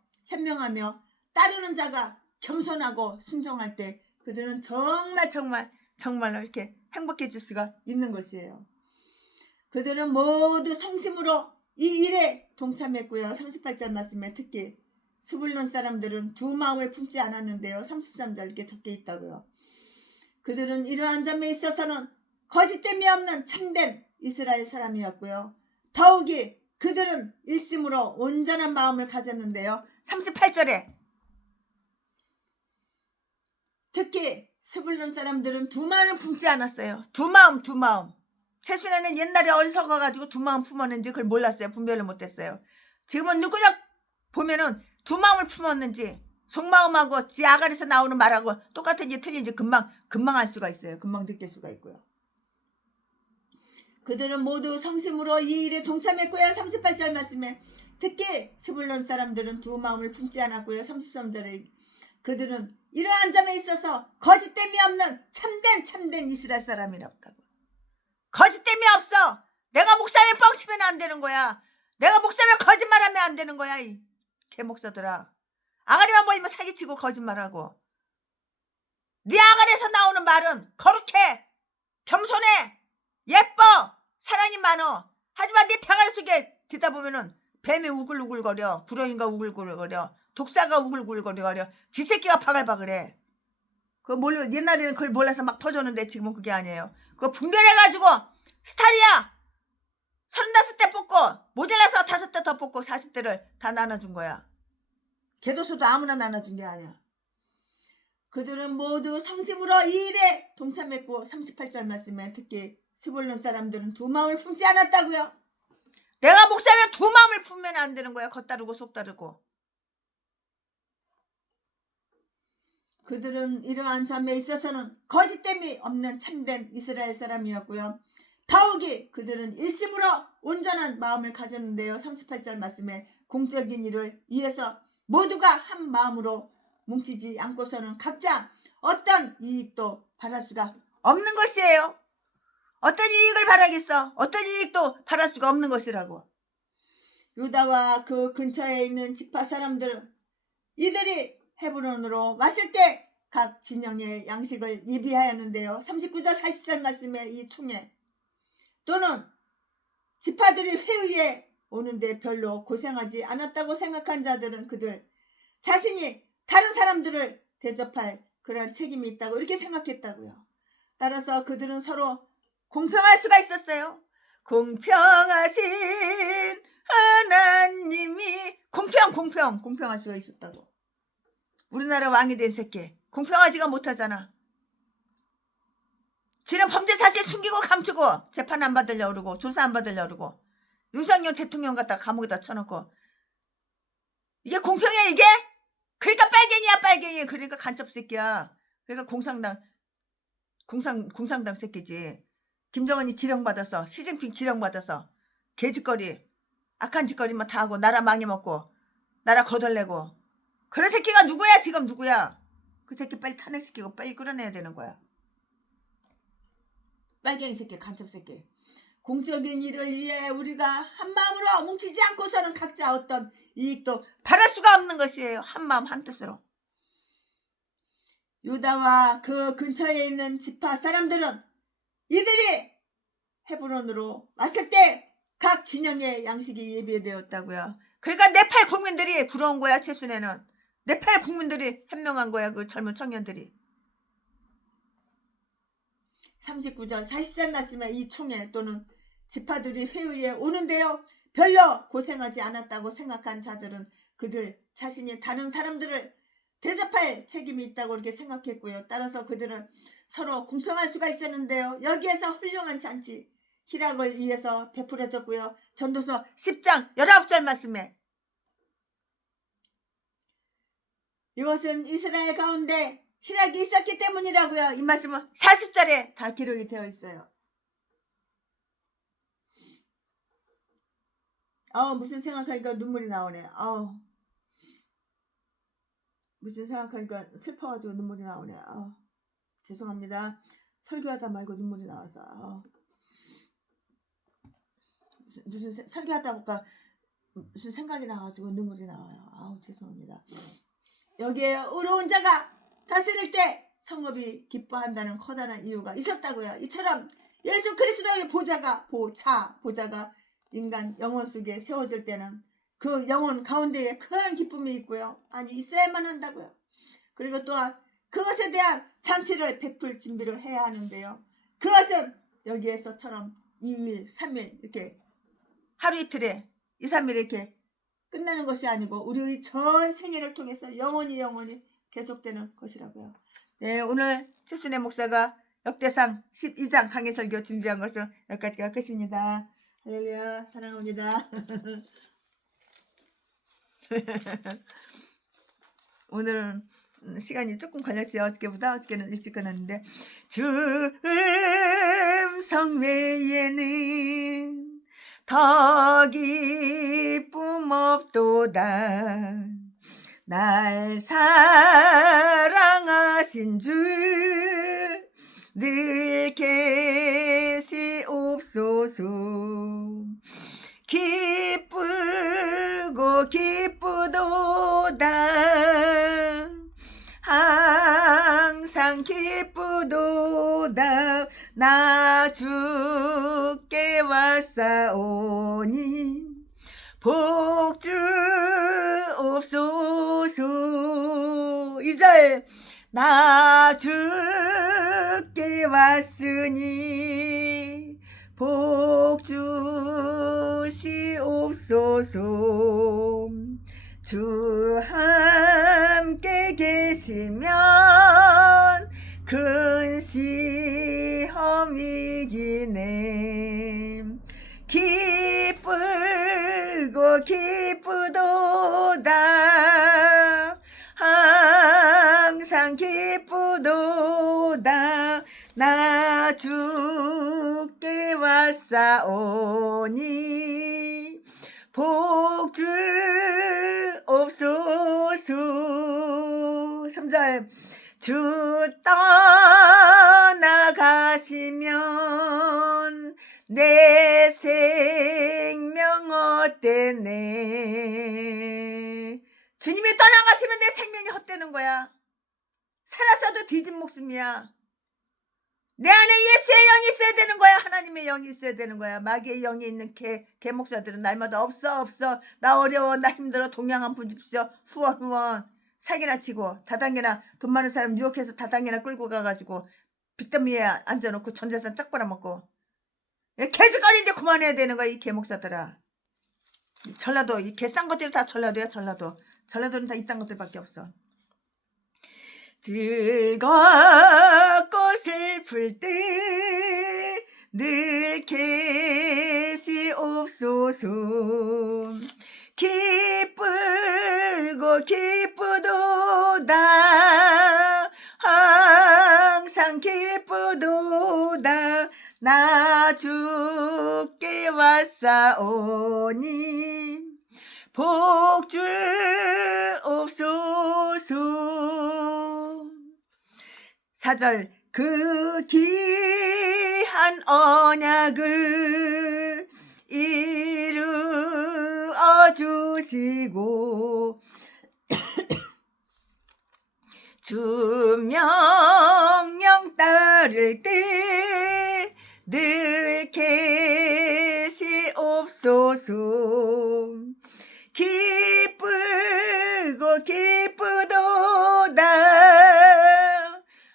따르는 자가 겸손하고 순종할 때 그들은 정말로 이렇게 행복해질 수가 있는 것이에요. 그들은 모두 성심으로 이 일에 동참했고요. 38절 말씀에 특히 스불론 사람들은 두 마음을 품지 않았는데요. 33절 이렇게 적혀 있다고요. 그들은 이러한 점에 있어서는 거짓됨이 없는 참된 이스라엘 사람이었고요. 더욱이 그들은 일심으로 온전한 마음을 가졌는데요. 38절에 특히 스불론 사람들은 두 마음을 품지 않았어요. 두 마음. 최순애는 옛날에 어리석어가지고 두 마음 품었는지 그걸 몰랐어요. 분별을 못했어요. 지금은 누구나 보면은 두 마음을 품었는지 속마음하고 지 아가리에서 나오는 말하고 똑같은지 틀린지 금방 알 수가 있어요. 금방 느낄 수가 있고요. 그들은 모두 성심으로 이 일에 동참했고요. 38절 말씀에 특히 스불론 사람들은 두 마음을 품지 않았고요. 33절에 그들은 이러한 점에 있어서 거짓됨이 없는 참된 이스라엘 사람이라고. 거짓됨이 없어. 내가 목사면 뻥치면 안 되는 거야. 내가 목사면 거짓말하면 안 되는 거야. 이 개목사들아. 아가리만 보이면 사기치고 거짓말하고. 네 아가리에서 나오는 말은 거룩해, 겸손해, 예뻐, 사랑이 많어. 하지만 네 대가리 속에 듣다 보면은 뱀이 우글우글거려, 구렁이가 우글우글거려, 독사가 우글우글거려, 쥐새끼가 바글바글해. 옛날에는 그걸 몰라서 막 퍼줬는데 지금은 그게 아니에요. 그거 분별해가지고 스타일이야. 35대 뽑고 모자라서 5대 더 뽑고 40대를 다 나눠준 거야. 개도수도 아무나 나눠준 게 아니야. 그들은 모두 성심으로 이 일에 동참했고 38절 말씀에 특히 스불론 사람들은 두 마음을 품지 않았다고요. 내가 목사면 두 마음을 품면 안 되는 거야. 겉다르고 속다르고. 그들은 이러한 점에 있어서는 거짓됨이 없는 참된 이스라엘 사람이었고요. 더욱이 그들은 일심으로 온전한 마음을 가졌는데요. 38절 말씀에 공적인 일을 위해서 모두가 한 마음으로 뭉치지 않고서는 각자 어떤 이익도 바랄 수가 없는 것이에요. 어떤 이익을 바라겠어? 어떤 이익도 바랄 수가 없는 것이라고. 유다와 그 근처에 있는 지파 사람들은 이들이 헤브론으로 왔을 때 각 진영의 양식을 예비하였는데요. 39절 40절 말씀의 이 총회 또는 지파들이 회의에 오는데 별로 고생하지 않았다고 생각한 자들은 그들 자신이 다른 사람들을 대접할 그런 책임이 있다고 이렇게 생각했다고요. 따라서 그들은 서로 공평할 수가 있었어요. 공평하신 하나님이 공평할 수가 있었다고. 우리나라 왕이 된 새끼 공평하지가 못하잖아. 지는 범죄 사실 숨기고 감추고 재판 안 받으려고 그러고 조사 안 받으려고 그러고 윤석열 대통령 갖다 감옥에다 쳐놓고 이게 공평해 이게? 그러니까 빨갱이야 빨갱이. 그러니까 간첩 새끼야. 그러니까 공산당 새끼지. 김정은이 지령받아서 시진핑 지령받아서 개짓거리 악한 짓거리만 다 하고 나라 망해먹고 나라 거덜내고 그런 새끼가 누구야 지금 누구야. 그 새끼 빨리 탄핵시키고 빨리 끌어내야 되는 거야. 빨갱이 새끼 간첩 새끼. 공적인 일을 위해 우리가 한마음으로 뭉치지 않고서는 각자 어떤 이익도 바랄 수가 없는 것이에요. 한마음 한뜻으로. 유다와 그 근처에 있는 지파 사람들은 이들이 헤브론으로 왔을 때 각 진영의 양식이 예비되었다고요. 그러니까 네팔 국민들이 부러운 거야. 최순애는 네팔 국민들이 현명한 거야. 그 젊은 청년들이. 39절 40절 말씀에 이 총회 또는 지파들이 회의에 오는데요. 별로 고생하지 않았다고 생각한 자들은 그들 자신이 다른 사람들을 대접할 책임이 있다고 이렇게 생각했고요. 따라서 그들은 서로 공평할 수가 있었는데요. 여기에서 훌륭한 잔치 희락을 위해서 베풀어졌고요. 전도서 10장 19절 말씀에 이것은 이스라엘 가운데 희락이 있었기 때문이라고요. 이 말씀은 40절에 다 기록이 되어 있어요. 무슨 생각하니까 눈물이 나오네. 무슨 생각하니까 슬퍼가지고 눈물이 나오네. 죄송합니다. 설교하다 말고 눈물이 나와서. 무슨 설교하다 보니까 무슨 생각이 나가지고 눈물이 나와요. 죄송합니다. 여기에 의로운 자가 다스릴 때 성읍이 기뻐한다는 커다란 이유가 있었다고요. 이처럼 예수 그리스도의 보좌가 인간 영혼 속에 세워질 때는 그 영혼 가운데에 큰 기쁨이 있고요. 아니 있어야만 한다고요. 그리고 또한 그것에 대한 잔치를 베풀 준비를 해야 하는데요. 그것은 여기에서처럼 2일, 3일 이렇게 하루 이틀에 2, 3일 이렇게 끝나는 것이 아니고 우리의 전 생애를 통해서 영원히 계속되는 것이라고요. 네, 오늘 최순애 목사가 역대상 12장 강해 설교 준비한 것은 여기까지가 끝입니다. 할렐루야, 사랑합니다. 오늘은 시간이 조금 걸렸지. 어저께는 일찍 끝났는데 줌성 외에는 더 기쁨 없도다. 날 사랑하신 주 늘 계시옵소서. 기쁘고 기쁘도다. 항상 기쁘도다. 나 주께 왔사오니 복주옵소서. 2절 나 주께 왔으니 복주시옵소서. 주 함께 계시면 큰 시험이기네. 기쁘고 기쁘도다. 항상 기쁘도다. 나 주께 왔사오니 복주옵소서. 3절 주 떠나가시면 내 생명 헛되네. 주님이 떠나가시면 내 생명이 헛되는 거야. 살아서 뒤진 목숨이야. 내 안에 예수의 영이 있어야 되는 거야. 하나님의 영이 있어야 되는 거야. 마귀의 영이 있는 개 목사들은 날마다 없어. 나 어려워. 나 힘들어. 동양 한 푼 줍시오. 후원. 사기나 치고 다단계나 돈 많은 사람 유혹해서 다단계나 끌고 가가지고 빚더미에 앉아놓고 전재산 쫙 빨아먹고. 개죽거리 이제 그만해야 되는 거야. 이 개 목사들아. 전라도 이 개 싼 것들이 다 전라도야. 전라도는 다 이딴 것들밖에 없어. 즐겁고 슬플 때 늘 계시옵소서. 기쁘고 기쁘도다. 항상 기쁘도다. 나 주께 왔사오니 복 주옵소서. 4절 그 귀한 언약을 이루어 주시고 주 명령 따를 때 늘 계시옵소서. 기쁘고 기쁘도다.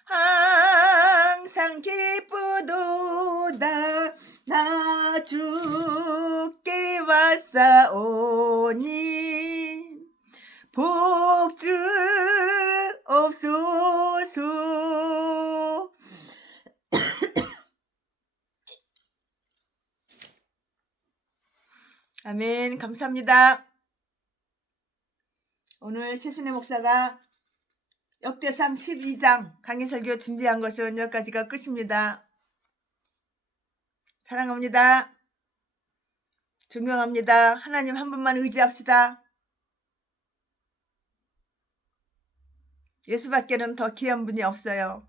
항상 기쁘도다. 나 주께 왔사오니 복 주옵소서. 아멘. 감사합니다. 오늘 최순애 목사가 역대상 12장 강의 설교 준비한 것은 여기까지가 끝입니다. 사랑합니다. 존경합니다. 하나님 한 분만 의지합시다. 예수밖에는 더 귀한 분이 없어요.